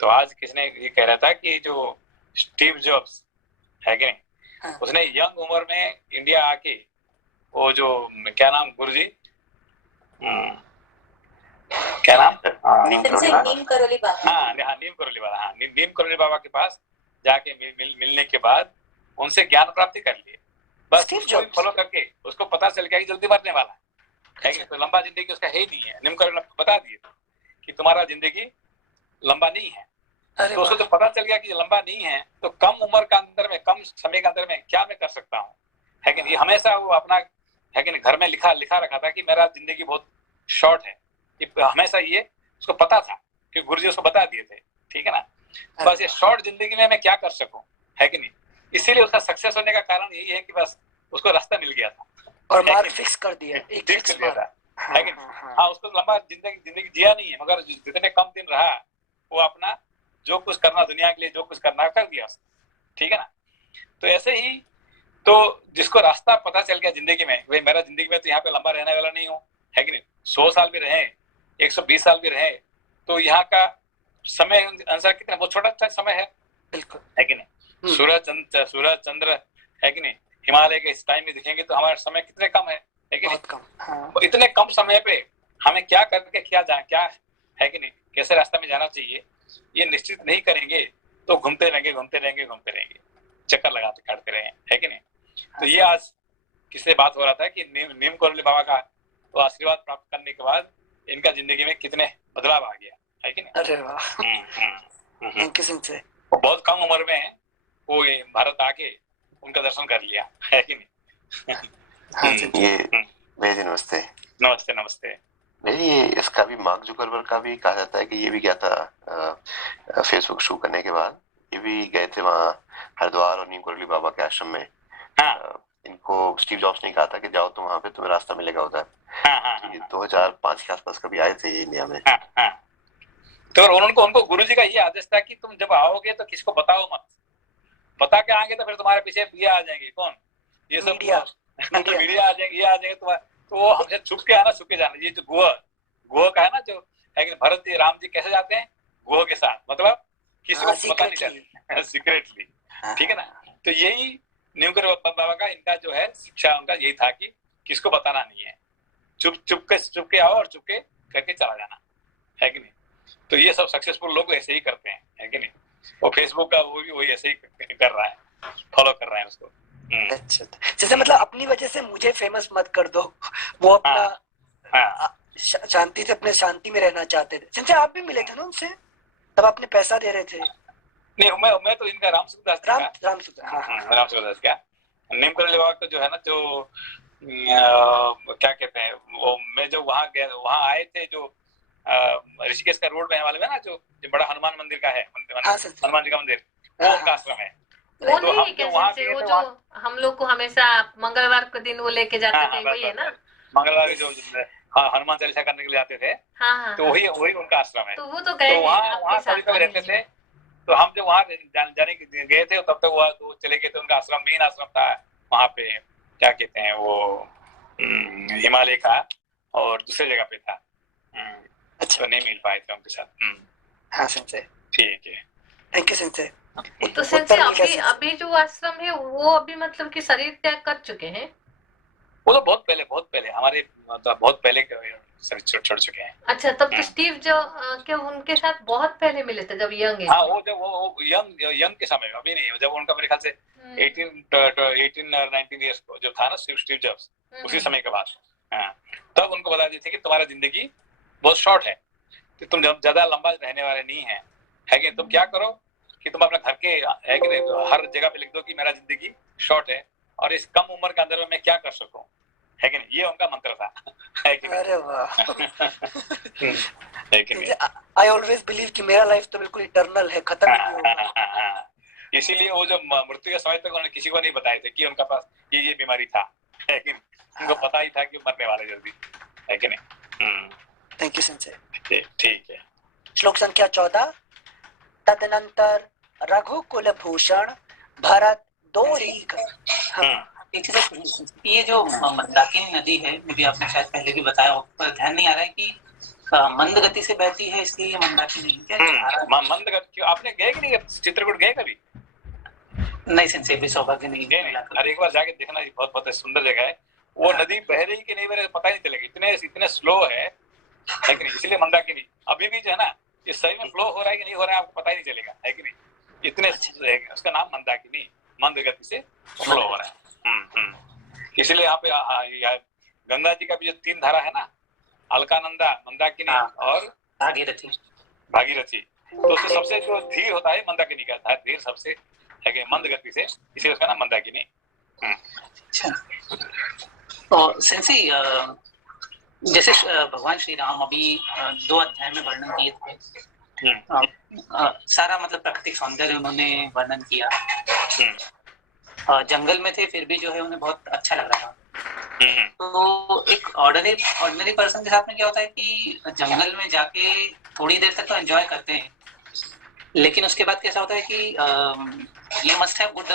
तो आज किसने ये कह रहा था कि जो स्टीव जॉब्स है कि नहीं, हाँ। उसने यंग उम्र में इंडिया आके वो जो क्या नाम गुरुजी, क्या नाम, नीम करोली बाबा। नीम करोली बाबा के पास जाके मिलने के बाद उनसे ज्ञान प्राप्ति कर लिए, बस फॉलो करके उसको पता चल गया कि जल्दी मरने वाला है, तो लंबा जिंदगी उसका है ही नहीं है। नीम करोली बता दिए कि तुम्हारा जिंदगी लंबा नहीं है, तो उसको तो पता चल गया कि लंबा नहीं है, तो कम उम्र का अंदर में, कम समय के अंदर में क्या मैं कर सकता हूँ, है कि नहीं? हमेशा वो अपना है कि नहीं घर में लिखा रखा था कि मेरा जिंदगी बहुत शॉर्ट है, हमेशा ये उसको पता था कि गुरुजी उसको बता दिए थे। ठीक है ना, बस ये शॉर्ट जिंदगी में मैं क्या कर सकूं, है कि नहीं? इसीलिए उसका सक्सेस होने का कारण यही है कि बस उसको रास्ता मिल गया था और मार्ग फिक्स कर दिया, फिक्स कर दिया था, है कि नहीं? हाँ, उसको लंबा जिंदगी जिया नहीं है, मगर जितने कम दिन रहा वो अपना जो कुछ करना दुनिया के लिए, जो कुछ करना कर दिया उसने। ठीक है ना, तो ऐसे ही तो जिसको रास्ता पता चल गया जिंदगी में, भाई मेरा जिंदगी में तो यहाँ पे लंबा रहने वाला नहीं हूँ, है कि नहीं? 100 साल भी रहे, 120 साल भी रहे, तो यहाँ का समय अनुसार कितना बहुत छोटा समय है, बिल्कुल, है कि नहीं? सूरज चंद्र है कि नहीं, हिमालय के इस टाइम में दिखेंगे तो हमारा समय कितने कम है कि नहीं? हाँ। इतने कम समय पे हमें क्या करके क्या है कि नहीं, कैसे रास्ता में जाना चाहिए, ये निश्चित नहीं करेंगे तो घूमते रहेंगे, चक्कर लगाते काटते रहे, है कि नहीं। तो ये आज किससे बात हो रहा था कि नीम करोली बाबा का तो आशीर्वाद प्राप्त करने के बाद इनका जिंदगी में कितने बदलाव आ गया, है कि नहीं। अरे वाह, थैंक यू सिंह से। वो बहुत कम उम्र में वो ये भारत आके उनका दर्शन कर लिया, है कि नहीं। हाँ जी। ये भैया जी नमस्ते। नमस्ते नमस्ते। भैया ये इसका भी मार्क जुकरबर्ग का भी कहा जाता है कि ये भी गया था फेसबुक शुरू करने के बाद, ये भी गए थे वहाँ हरिद्वार और नीम करोली बाबा के आश्रम में। हाँ। इनको स्टीव जॉब्स ने कहा था कि जाओ तुम वहाँ पे, तुम्हें रास्ता मिलेगा उधर। हाँ। 2005 के आसपास कभी आए थे ये इंडिया में। हाँ। तो उनको गुरुजी का ये आदेश था कि तुम जब आओगे तो किसको बताओ मत, बता के आएंगे तो फिर तुम्हारे पीछे ये आ जाएंगे, कौन, ये सब मीडिया आ जाएंगे, ये आ जाएंगे तुम्हारे, तो वो हमसे छुप के आना, छुप के जाना। ये जो गुह का है ना, जो है कि भरत जी राम जी कैसे जाते हैं गुह के साथ, मतलब किसी को पता नहीं चलता, सीक्रेटली, ठीक है ना। तो यही नीम करोली बाबा का इनका जो है शिक्षा, उनका यही था कि किसको बताना नहीं है, चुप के आओ और चुप के करके चला जाना, है कि नहीं। तो ये सब सक्सेसफुल लोग ऐसे ही करते हैं, है कि नहीं। वो फेसबुक का वो भी वही ऐसे ही कर रहा है, फॉलो कर रहे हैं उसको। अच्छा, जैसे मतलब अपनी वजह से मुझे फेमस मत कर दो, वो अपना शांति से अपने शांति में रहना चाहते थे। संजय आप भी मिले थे ना उनसे, तब आपने पैसा दे रहे थे। नहीं, मैं तो इनका राम सुखदास का नीम करोली बाबा का जो है ना, जो क्या कहते हैं वो, मैं जो वहाँ गया, वहाँ आए थे जो ऋषिकेश का रोड में वाले में ना, जो बड़ा हनुमान मंदिर का है, हनुमान जी का मंदिर, वो उनका आश्रम है। वो नहीं कैसे, वो जो हम लोग को हमेशा मंगलवार के दिन वो लेके जाते थे, वही है ना। मंगलवार जो हनुमान चालीसा करने के लिए आते थे, तो वही उनका आश्रम है। तो वो तो गए, वहाँ सभी तक रहते थे। तो हम जब वहाँ जाने गए थे तब तक वो चले गए थे। उनका आश्रम मेन आश्रम था वहाँ पे, क्या कहते हैं वो, हिमालय का, और दूसरे जगह पे था। अच्छा, तो नहीं मिल पाए थे उनके साथ। हाँ संजय, ठीक है, थैंक यू संजय। तो संजय अभी जो आश्रम है वो अभी मतलब कि शरीर त्याग कर चुके हैं? वो तो बहुत पहले हमारे मतलब बहुत पहले शरीर छोड़ चुके हैं। अच्छा, तब तो स्टीव जो क्या उनके साथ बहुत पहले मिले थे जब यंग है? हाँ, वो जब वो यंग के समय में, अभी नहीं, जब उनका मेरे ख्याल से 18 और 19 ईयर्स को जब था ना स्टीव जॉब्स, उसी समय के बाद, हाँ, तब उनको बता दी थी कि तुम्हारा जिंदगी बहुत शॉर्ट है, कि तुम ज्यादा लंबा रहने वाले नहीं है कि तुम क्या करो कि तुम अपने घर के, है कि नहीं, तो हर जगह पे लिख दो कि मेरा जिंदगी शॉर्ट है और इस कम उम्र के अंदर में मैं क्या कर सकूं, है कि नहीं। ये उनका मंत्र था, है कि नहीं। अरे वाह, है कि नहीं। आई ऑलवेज बिलीव कि मेरा लाइफ तो बिल्कुल इटर्नल है, खत्म नहीं होगा। इसीलिए वो जो मृत्यु के समय तक उन्होंने किसी को नहीं बताए थे कि उनका पास ये बीमारी था, है कि नहीं। उनको पता ही था कि मरने वाले जल्दी, है कि नहीं। Thank you Sanjay. ठीक है। श्लोक संख्या 14। तदनंतर रघुकुल भूषण भरत दो ही एक चीज, ये जो मंदाकिनी नदी है, मे भी आपने शायद पहले भी बताया हो, पर ध्यान नहीं आ रहा है कि मंद गति से बहती है, इसलिए ये मंदाकिनी क्या मंद गति। आपने गए कि नहीं चित्रकूट, गए कभी? नहीं संजय, भी सौभाग्य नहीं गए। अरे एक बार जाके देखना, बहुत बहुत सुंदर जगह है। वो नदी बह रही कि नहीं बह रही पता ही नहीं चलेगा, इतने स्लो है, लेकिन इसलिए मंदाकिनी। अभी भी जो है ना, ये सही में फ्लो हो रहा है कि नहीं हो रहा है आपको पता ही नहीं चलेगा, है कि नहीं। इतने उसका नाम मंदाकिनी, मंद गति से फ्लो हो रहा है। इसलिए यहाँ पे गंगा जी का भी जो 3 धारा है ना, अलकानंदा, मंदाकिनी और भागीरथी, तो उससे सबसे जो धीर होता है मंदाकिनी का, धीर सबसे है कि मंद गति से, इसलिए उसका नाम मंदाकिनी। तो सेंसी, जैसे भगवान श्री राम अभी 2 अध्याय में वर्णन किए थे, सारा मतलब प्राकृतिक सौंदर्य उन्होंने वर्णन किया। जंगल में थे फिर भी जो है उन्हें बहुत अच्छा लग रहा था। तो एक ऑर्डिनरी पर्सन के साथ में क्या होता है कि जंगल में जाके थोड़ी देर तक तो एंजॉय करते हैं, लेकिन उसके बाद कैसा होता है कि you must have good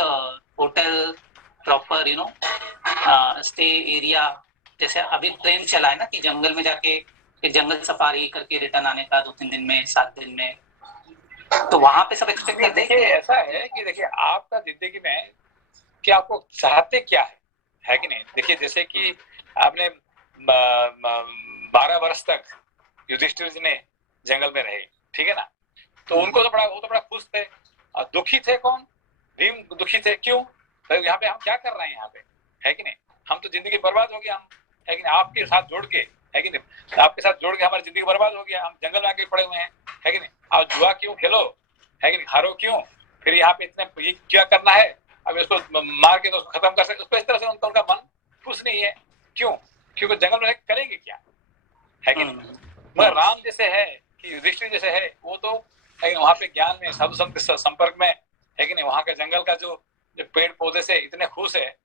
hotel, proper you know stay area. जैसे अभी ट्रेंड चला है ना कि जंगल में जाके एक जंगल सफारी करके रिटर्न आने का 2-3 दिन में, 7 दिन में, तो वहां पे सब एक्सपेक्ट करते हैं। देखिए ऐसा है कि देखिए आपका जिंदगी में कि आपको चाहते क्या है कि नहीं। देखिए जैसे कि आपने 12 वर्ष तक युधिष्ठिर जी ने जंगल में रहे, ठीक है ना। तो उनको तो वो तो बड़ा खुश थे। और दुखी थे कौन? भीम दुखी थे। क्यों? तो यहाँ पे हम क्या कर रहे हैं यहाँ पे, है कि नहीं? हम तो जिंदगी बर्बाद हो गया, हम, है कि नहीं? आपके साथ जोड़ के, है कि नहीं, आपके साथ जोड़ के हमारी जिंदगी बर्बाद हो गया, हम जंगल में आके पड़े हुए हैं, है कि नहीं? आप जुआ क्यों खेलो, है कि नहीं? हारो क्यों? फिर यहाँ पे इतने ये क्या करना है, अब इसको मार के तो उसको खत्म कर सकते, उसको इस तरह से उनका मन खुश नहीं है। क्यों? क्योंकि जंगल में करेंगे क्या, है कि नहीं? मगर राम जैसे है कि युधिष्ठिर जैसे है, वो तो वहां पे ज्ञान में साधु संत के संपर्क में, है कि नहीं, वहां के जंगल का जो पेड़ पौधे से इतने खुश है,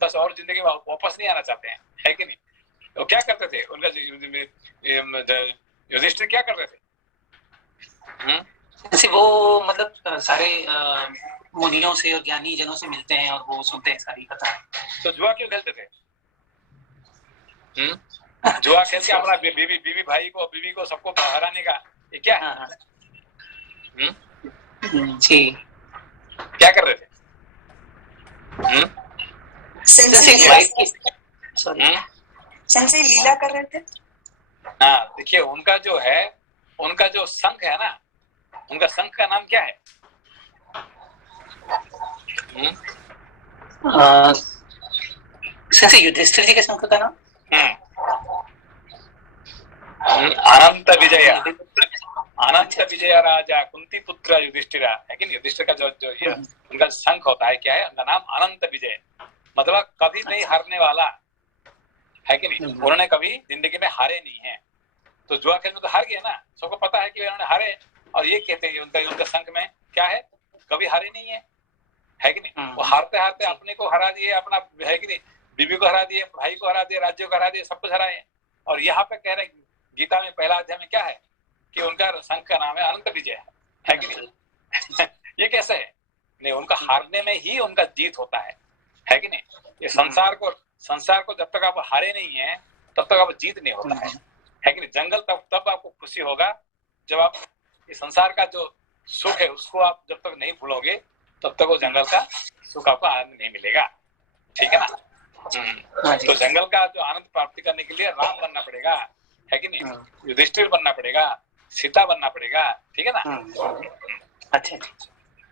बस और जिंदगी में वापस नहीं आना चाहते हैं, है कि नहीं? तो क्या करते थे उनका युधिष्ठिर क्या करते थे? जैसे वो मतलब सारे मुनियों से और ज्ञानी जनों से मिलते हैं और वो सुनते हैं सारी कथा। तो जुआ क्यों खेलते थे? जुआ खेल के अपना बीवी भाई को, बीवी को, सबको हराने का, ये क्या है? जी, क्या कर रहे थे? संजय लीला कर रहे थे। हाँ, देखिए उनका जो है, उनका जो शंख है ना, उनका शंख का नाम क्या है? युधिष्ठिर जी के शंख का नाम अनंत विजय, अनंत विजय राजा कुंती पुत्र युधिष्ठिरा, है कि नहीं? युधिष्ठिर का जो ये उनका शंख होता है, क्या है उनका नाम? अनंत विजय, मतलब कभी नहीं हारने वाला, है कि नहीं? उन्होंने कभी जिंदगी में हारे नहीं है। तो जुआ खेल में तो हार गए ना, सबको पता है कि उन्होंने हारे, और ये कहते हैं उनका शंख में क्या है? कभी हारे नहीं है कि नहीं? वो हारते हारते अपने को हरा दिए, अपना, है कि नहीं, बीवी को हरा दिए, भाई को हरा दिए, राज्यों को हरा दिए, सब कुछ हराए। और यहाँ पे कह रहे गीता में पहला अध्याय में क्या है कि उनका शंख का नाम है अनंत विजय, है कि नहीं? ये कैसे है? नहीं, उनका हारने में ही उनका जीत होता है कि नहीं? ये संसार को जब तक आप हारे नहीं है, तब तक आप जीत नहीं होता है कि नहीं? जंगल तब आपको खुशी होगा जब आप इस संसार का जो सुख है उसको आप जब तक नहीं भूलोगे, तब तक वो जंगल का सुख आपको आनंद नहीं मिलेगा, ठीक है ना? तो जंगल का जो आनंद प्राप्ति करने के लिए राम बनना पड़ेगा, है कि नहीं? युधिष्ठिर बनना पड़ेगा, सीता बनना पड़ेगा, ठीक है ना? अच्छा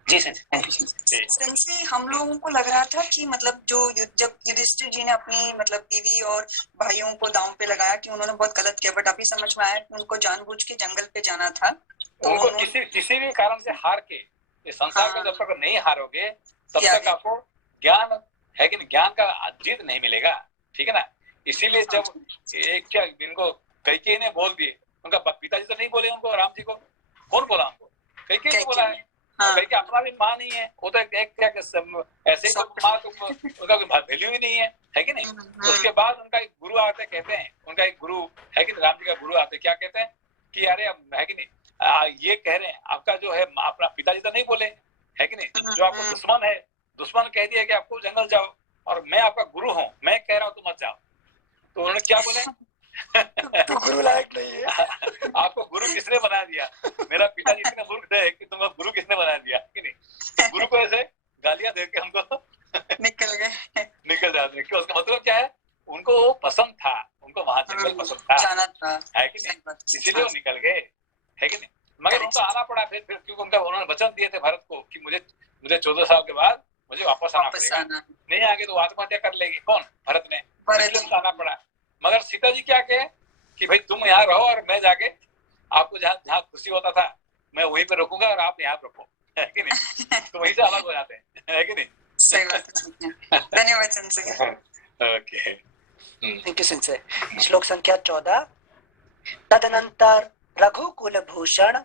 जी सर, थैंक यू। संजय, हम लोगों को लग रहा था कि मतलब जब युधिष्ठिर जी ने अपनी मतलब बीवी और भाइयों को दांव पे लगाया कि उन्होंने बहुत गलत किया, बट अभी समझ में आया कि उनको जानबूझ के जंगल पे जाना था। तो उनको किसी भी कारण से हार के, ये संसार को जब तक नहीं हारोगे तब तक आपको ज्ञान, है कि नहीं, ज्ञान का जीत नहीं मिलेगा, ठीक है ना? इसीलिए जब एक क्या इनको कैकेयी ने बोल दिए, उनका पिताजी तो नहीं बोले उनको, राम जी को कौन बोला? उनको कैकेयी ने बोला है। कैकेयी अपना भी माँ नहीं है, वो तो एक क्या ऐसे ही तो माँ, तो उनका कोई वैल्यू ही नहीं है कि नहीं? उसके बाद उनका एक गुरु आते, कहते हैं, उनका एक गुरु, है कि नहीं, राम जी का गुरु आते, क्या कहते हैं कि अरे, है कि नहीं, ये कह रहे हैं आपका जो है अपना पिताजी तो नहीं बोले, है कि नहीं, जो आपको दुश्मन है, दुश्मन कह दिया कि आपको जंगल जाओ, और मैं आपका गुरु हूँ, मैं कह रहा हूँ तुम मत जाओ। तो उन्होंने क्या बोले? तो गुरु लायक नहीं है। आपको गुरु किसने बना दिया? मेरा पिताजी इतने मूर्ख थे कि तुमको गुरु किसने बना दिया, कि नहीं? गुरु को ऐसे गालियां दे के हमको निकल जाते हैं। क्यों? उसका मतलब क्या है? उनको वो पसंद था, उनको वहां जंगल पसंद था, है कि नहीं? इसीलिए वो निकल गए, है कि नहीं? मगर उनको आना पड़ा फिर क्योंकि उन्होंने वचन दिए थे भारत को कि मुझे 14 साल के बाद मुझे वापस आना पड़ेगा, नहीं आगे तो आत्महत्या कर लेगी। कौन? भरत ने। आना पड़ा। मगर सीता जी क्या कहे कि भाई तुम यहाँ रहो और मैं जाके आपको जहाँ खुशी होता था मैं वहीं पे रुकूंगा और आप यहाँ रुको, है कि नहीं? तो वहीं से अलग हो जाते हैं, है कि नहीं? सही बात। धन्यवाद Sanjay. Okay, thank you Sanjay. श्लोक संख्या 14। तदनंतर रघुकुल भूषण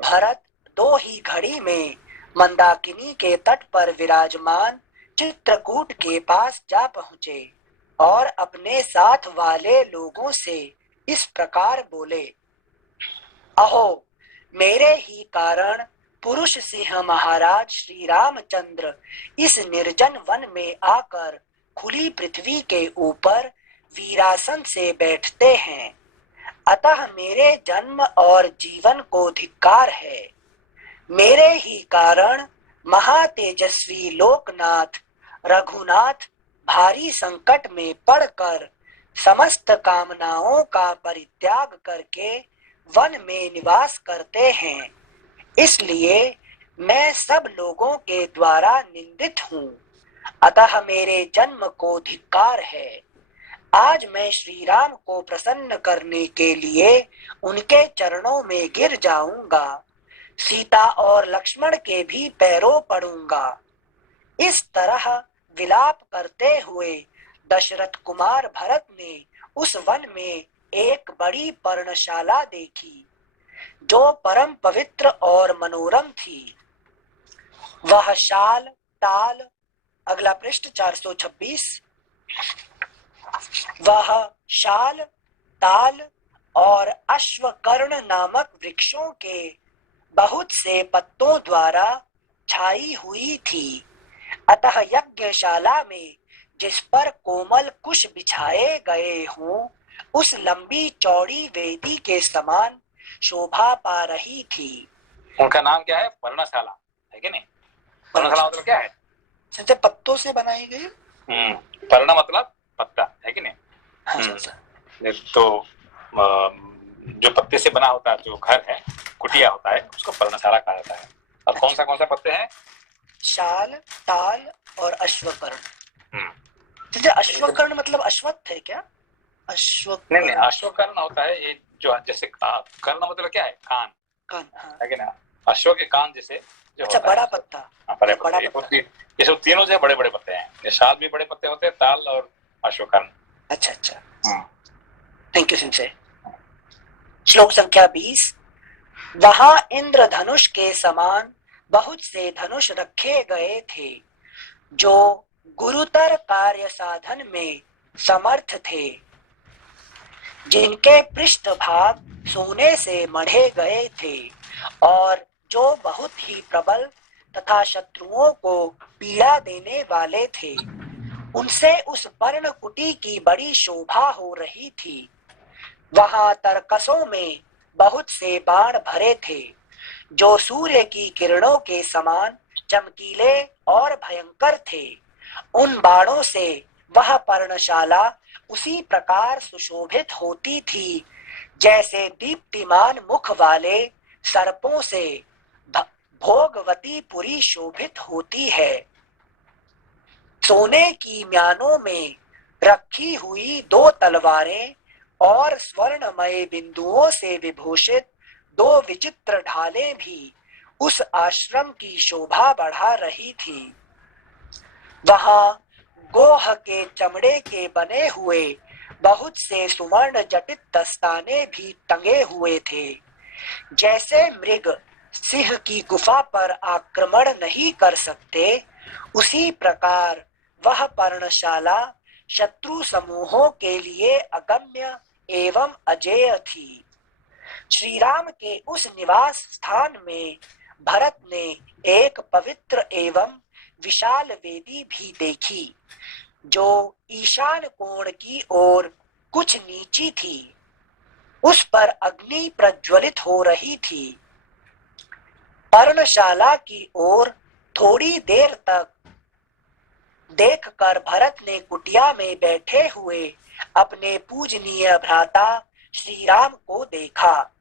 भरत 2 ही घड़ी में मंदाकिनी के तट पर विराजमान चित्रकूट के पास जा पहुंचे और अपने साथ वाले लोगों से इस प्रकार बोले, अहो, मेरे ही कारण पुरुष सिंह महाराज श्री रामचंद्र इस निर्जन वन में आकर खुली पृथ्वी के ऊपर वीरासन से बैठते हैं, अतः मेरे जन्म और जीवन को धिक्कार है। मेरे ही कारण महातेजस्वी लोकनाथ रघुनाथ भारी संकट में पड़कर समस्त कामनाओं का परित्याग करके वन में निवास करते हैं, इसलिए मैं सब लोगों के द्वारा निंदित हूँ, अतः मेरे जन्म को धिक्कार है। आज मैं श्री राम को प्रसन्न करने के लिए उनके चरणों में गिर जाऊंगा, सीता और लक्ष्मण के भी पैरों पड़ूंगा। इस तरह विलाप करते हुए दशरथ कुमार भरत ने उस वन में एक बड़ी पर्णशाला देखी, जो परम पवित्र और मनोरम थी। वह शाल, ताल, अगला पृष्ठ 426, वह शाल, ताल और अश्वकर्ण नामक वृक्षों के बहुत से पत्तों द्वारा छाई हुई थी। अतः यज्ञशाला में जिस पर कोमल कुश बिछाए गए हों, उस लंबी चौड़ी वेदी के समान शोभा पा रही थी। उनका नाम क्या है? पर्णशाला है कि नहीं? पर्णशाला मतलब क्या है? संजय, पत्तों से बनाई गई। पर्ण मतलब पत्ता है कि नहीं? हाँ, तो जो पत्ते से बना होता है जो घर है, कुटिया होता है, उसको पर्णशाला कहा जाता है। और कौन सा पत्ते हैं? शाल, ताल और अश्वकर्ण। संजय, अश्वकर्ण मतलब अश्वत्थ है क्या? नहीं, अश्वकर्ण होता है ये जो, जैसे कर्ण मतलब क्या है? कान, हाँ। है कि ना? अश्व के कान जैसे जो अच्छा, बड़ा पत्ता। बड़े पत्ते, ये सब तीनों जो बड़े बड़े पत्ते हैं। ये शाल भी बड़े पत्ते होते हैं, ताल और अश्वकर्ण। अच्छा। Thank you Sanjay. श्लोक संख्या 20। वहां इंद्रधनुष के समान बहुत से धनुष रखे गए थे, जो गुरुतर कार्य साधन में समर्थ थे, जिनके पृष्ठ भाग सोने से मढ़े गए थे और जो बहुत ही प्रबल तथा शत्रुओं को पीड़ा देने वाले थे। उनसे उस पर्णकुटी की बड़ी शोभा हो रही थी। वहां तरकसों में बहुत से बाण भरे थे, जो सूर्य की किरणों के समान चमकीले और भयंकर थे। उन बाणों से वह पर्णशाला उसी प्रकार सुशोभित होती थी, जैसे दीप्तिमान मुख वाले सर्पों से भोगवती पुरी शोभित होती है। सोने की म्यानों में रखी हुई 2 तलवारें और स्वर्णमय बिंदुओं से विभूषित 2 विचित्र ढालें भी उस आश्रम की शोभा बढ़ा रही थी। वहां गोह के चमड़े के बने हुए बहुत से सुवर्ण जटित दस्ताने भी टंगे हुए थे। जैसे मृग सिंह की गुफा पर आक्रमण नहीं कर सकते, उसी प्रकार वह पर्णशाला शत्रु समूहों के लिए अगम्य एवं अजेय थी। श्री राम के उस निवास स्थान में भरत ने एक पवित्र एवं विशाल वेदी भी देखी, जो ईशान कोण की ओर कुछ नीची थी। उस पर अग्नि प्रज्वलित हो रही थी। पर्णशाला की ओर थोड़ी देर तक देखकर भरत ने कुटिया में बैठे हुए अपने पूजनीय भ्राता श्री राम को देखा,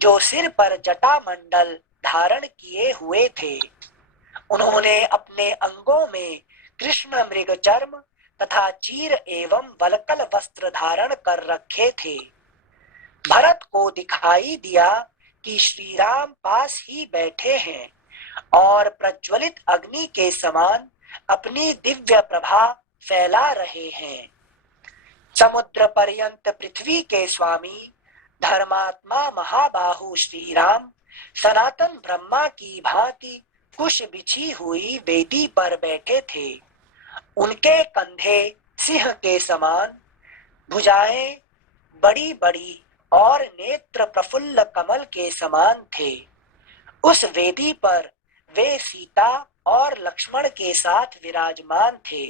जो सिर पर जटा मंडल धारण किए हुए थे। उन्होंने अपने अंगों में कृष्ण मृग चर्म तथा चीर एवं वलकल वस्त्र धारण कर रखे थे। भरत को दिखाई दिया कि श्री राम पास ही बैठे हैं और प्रज्वलित अग्नि के समान अपनी दिव्य प्रभा फैला रहे हैं। समुद्र पर्यंत पृथ्वी के स्वामी धर्मात्मा महाबाहु श्री राम सनातन ब्रह्मा की भांति कुश बिछी हुई वेदी पर बैठे थे। उनके कंधे सिंह के समान, भुजाएं बड़ी बड़ी और नेत्र प्रफुल्ल कमल के समान थे। उस वेदी पर वे सीता और लक्ष्मण के साथ विराजमान थे।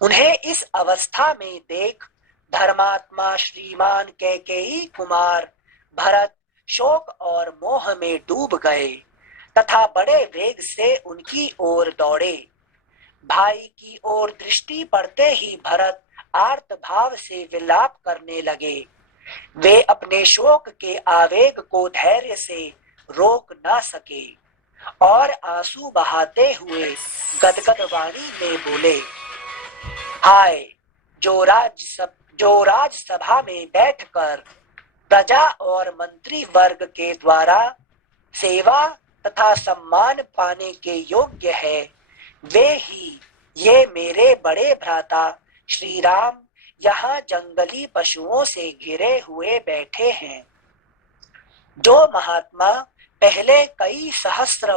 उन्हें इस अवस्था में देख धर्मात्मा श्रीमान कैकेयी कुमार भरत शोक और मोह में डूब गए तथा बड़े वेग से उनकी ओर दौड़े। भाई की ओर दृष्टि पड़ते ही भरत आर्त भाव से विलाप करने लगे। वे अपने शोक के आवेग को धैर्य से रोक ना सके और आंसू बहाते हुए गदगद वाणी में बोले, हाय, जो राजसभा में बैठकर प्रजा और मंत्री वर्ग के द्वारा सेवा तथा सम्मान पाने के योग्य है, वे ही ये मेरे बड़े भ्राता श्री राम यहाँ जंगली पशुओं से घिरे हुए बैठे हैं। जो महात्मा पहले कई सहस्त्र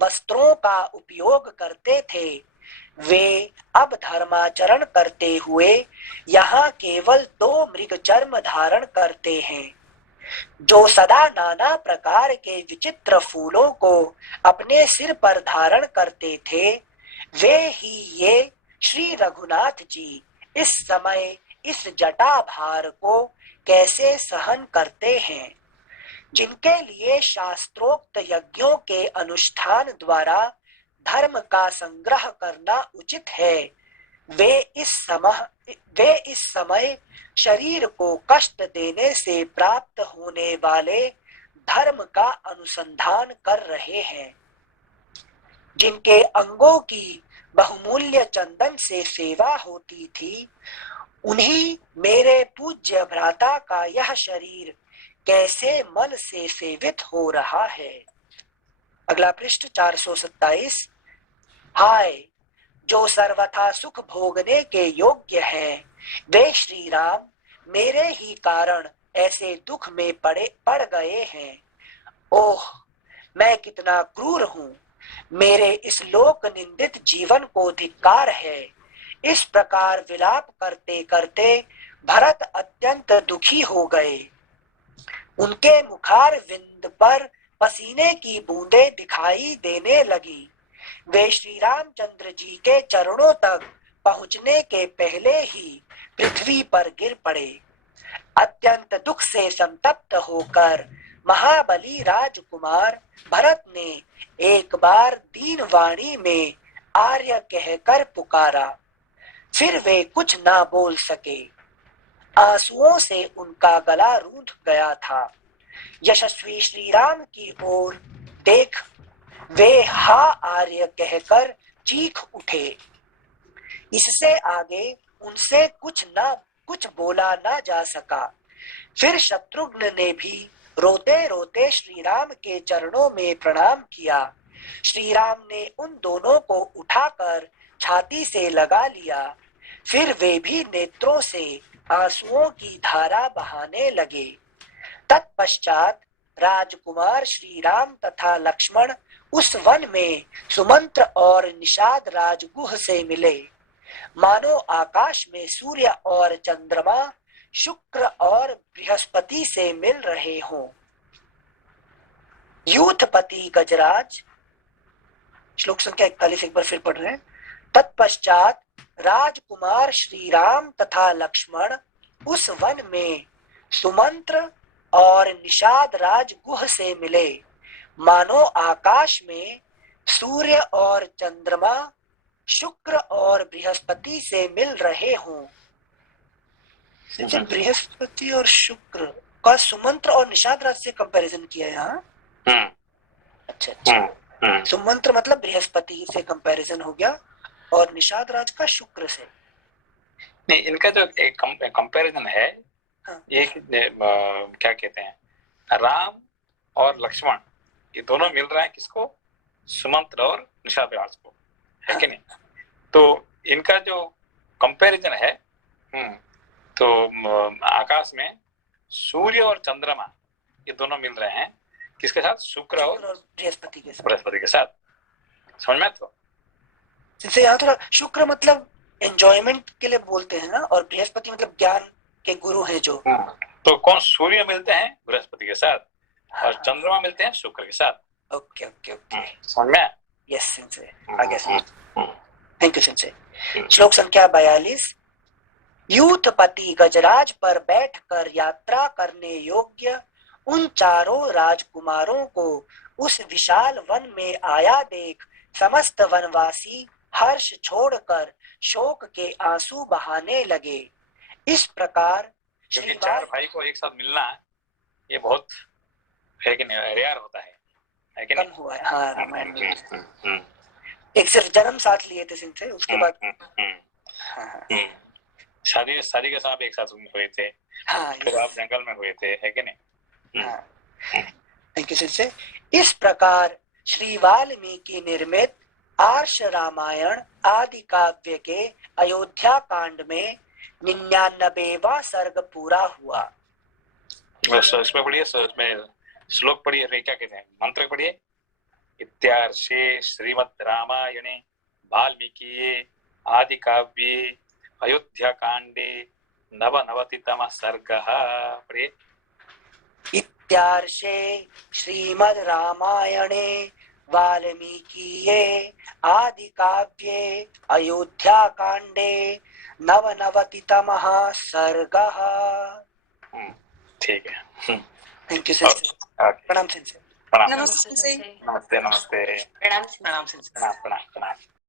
वस्त्रों का उपयोग करते थे, वे अब धर्माचरण करते हुए यहाँ केवल 2 मृग चर्म धारण करते हैं। जो सदा नाना प्रकार के विचित्र फूलों को अपने सिर पर धारण करते थे, वे ही ये श्री रघुनाथ जी इस समय इस जटा भार को कैसे सहन करते हैं। जिनके लिए शास्त्रोक्त यज्ञों के अनुष्ठान द्वारा धर्म का संग्रह करना उचित है, वे इस समय शरीर को कष्ट देने से प्राप्त होने वाले धर्म का अनुसंधान कर रहे हैं। जिनके अंगों की बहुमूल्य चंदन से सेवा होती थी, उन्हीं मेरे पूज्य भ्राता का यह शरीर कैसे मल से सेवित हो रहा है। अगला पृष्ठ 427। हाय, जो सर्वथा सुख भोगने के योग्य हैं, वे श्री राम मेरे ही कारण ऐसे दुख में पड़ गए हैं। ओह, मैं कितना क्रूर हूँ, मेरे इस लोक निंदित जीवन को धिक्कार है। इस प्रकार विलाप करते करते भरत अत्यंत दुखी हो गए। उनके मुखार विंद पर पसीने की बूंदें दिखाई देने लगी। वे श्री रामचंद्र जी के चरणों तक पहुंचने के पहले ही पृथ्वी पर गिर पड़े। अत्यंत दुख से संतप्त होकर महाबली राजकुमार भरत ने एक बार दीन वाणी में आर्य कहकर पुकारा। फिर वे कुछ ना बोल सके। आंसुओं से उनका गला रूंध गया था। यशस्वी श्री राम की ओर देख वे हा आर्य कहकर चीख उठे। इससे आगे उनसे कुछ बोला ना जा सका। फिर शत्रुघ्न ने भी रोते रोते श्री राम के चरणों में प्रणाम किया। श्री राम ने उन दोनों को उठाकर छाती से लगा लिया। फिर वे भी नेत्रों से आंसुओं की धारा बहाने लगे। तत्पश्चात राजकुमार श्री राम तथा लक्ष्मण उस वन में सुमंत्र और निषाद राजगुह से मिले। मानो आकाश में सूर्य और चंद्रमा शुक्र और बृहस्पति से मिल रहे हों। यूथपति गजराज, श्लोक संख्या 41 एक बार फिर पढ़ रहे हैं। तत्पश्चात राजकुमार श्री राम तथा लक्ष्मण उस वन में सुमंत्र और निषाद राजगुह से मिले। मानो आकाश में सूर्य और चंद्रमा शुक्र और बृहस्पति से मिल रहे हों। बृहस्पति और शुक्र का सुमंत्र और निषाद राज से कंपैरिजन किया यहाँ। अच्छा। सुमंत्र मतलब बृहस्पति से कंपैरिजन हो गया और निषाद राज का शुक्र से। नहीं, इनका जो एक कंपैरिजन है, हाँ। ये क्या कहते हैं, राम और लक्ष्मण ये दोनों मिल रहे हैं किसको? सुमंत्र और निषाद राज को, है कि नहीं? तो इनका जो कंपैरिजन है, तो आकाश में सूर्य और चंद्रमा ये दोनों मिल रहे हैं किसके साथ? शुक्र और बृहस्पति के साथ। समझ में? तो जैसे यहाँ थोड़ा शुक्र मतलब एंजॉयमेंट के लिए बोलते हैं ना, और बृहस्पति मतलब ज्ञान के गुरु हैं जो। तो कौन? सूर्य मिलते हैं बृहस्पति के साथ और चंद्रमा मिलते हैं शुक्र के साथ। ओके ओके ओके, समझ में? यस सेंसे, आगे से। Thank you sensei. श्लोक संख्या 42। यूथपति गजराज पर बैठकर यात्रा करने योग्य उन चारों राजकुमारों को उस विशाल वन में आया देख समस्त वनवासी हर्ष छोड़कर शोक के आंसू बहाने लगे। इस प्रकार क्योंकि श्री चार भाई को एक साथ मिलना ये बहुत है कि नहीं, रेयर होता है कि कम नहीं? हुआ है। हाँ, रामायण में एक सिर्फ जन्म साथ लिए थे सिंह से, उसके बाद हाँ शादी के साथ एक साथ हुए थे, हाँ फिर आप जंगल में हुए थे, है कि नहीं? हाँ, थैंक यू सिंह से। इस प्रकार श्री वाल्मीकि निर्मित आर्ष रामायण आदि काव्य के अयोध्या कांड में 99वां सर्ग पूरा हुआ। इसमें पढ़िए, इसमें श्लोक पढ़िए, क्या कहते हैं, मंत्र पढ़िए। इत्यार्षे श्रीमद् रामायणे वाल्मीकिये आदि काव्ये अयोध्या कांडे 99तमः सर्गः। पढ़िए। इत्यार्षे श्रीमद् रामायणे वाल्मीकिये आदि काव्ये अयोध्या कांडे 99तमः सर्गः। ठीक है। Thank you sir. प्रणाम सिंह से। प्रणाम। नमस्ते। नमस्ते। प्रणाम। प्रणाम। प्रणाम।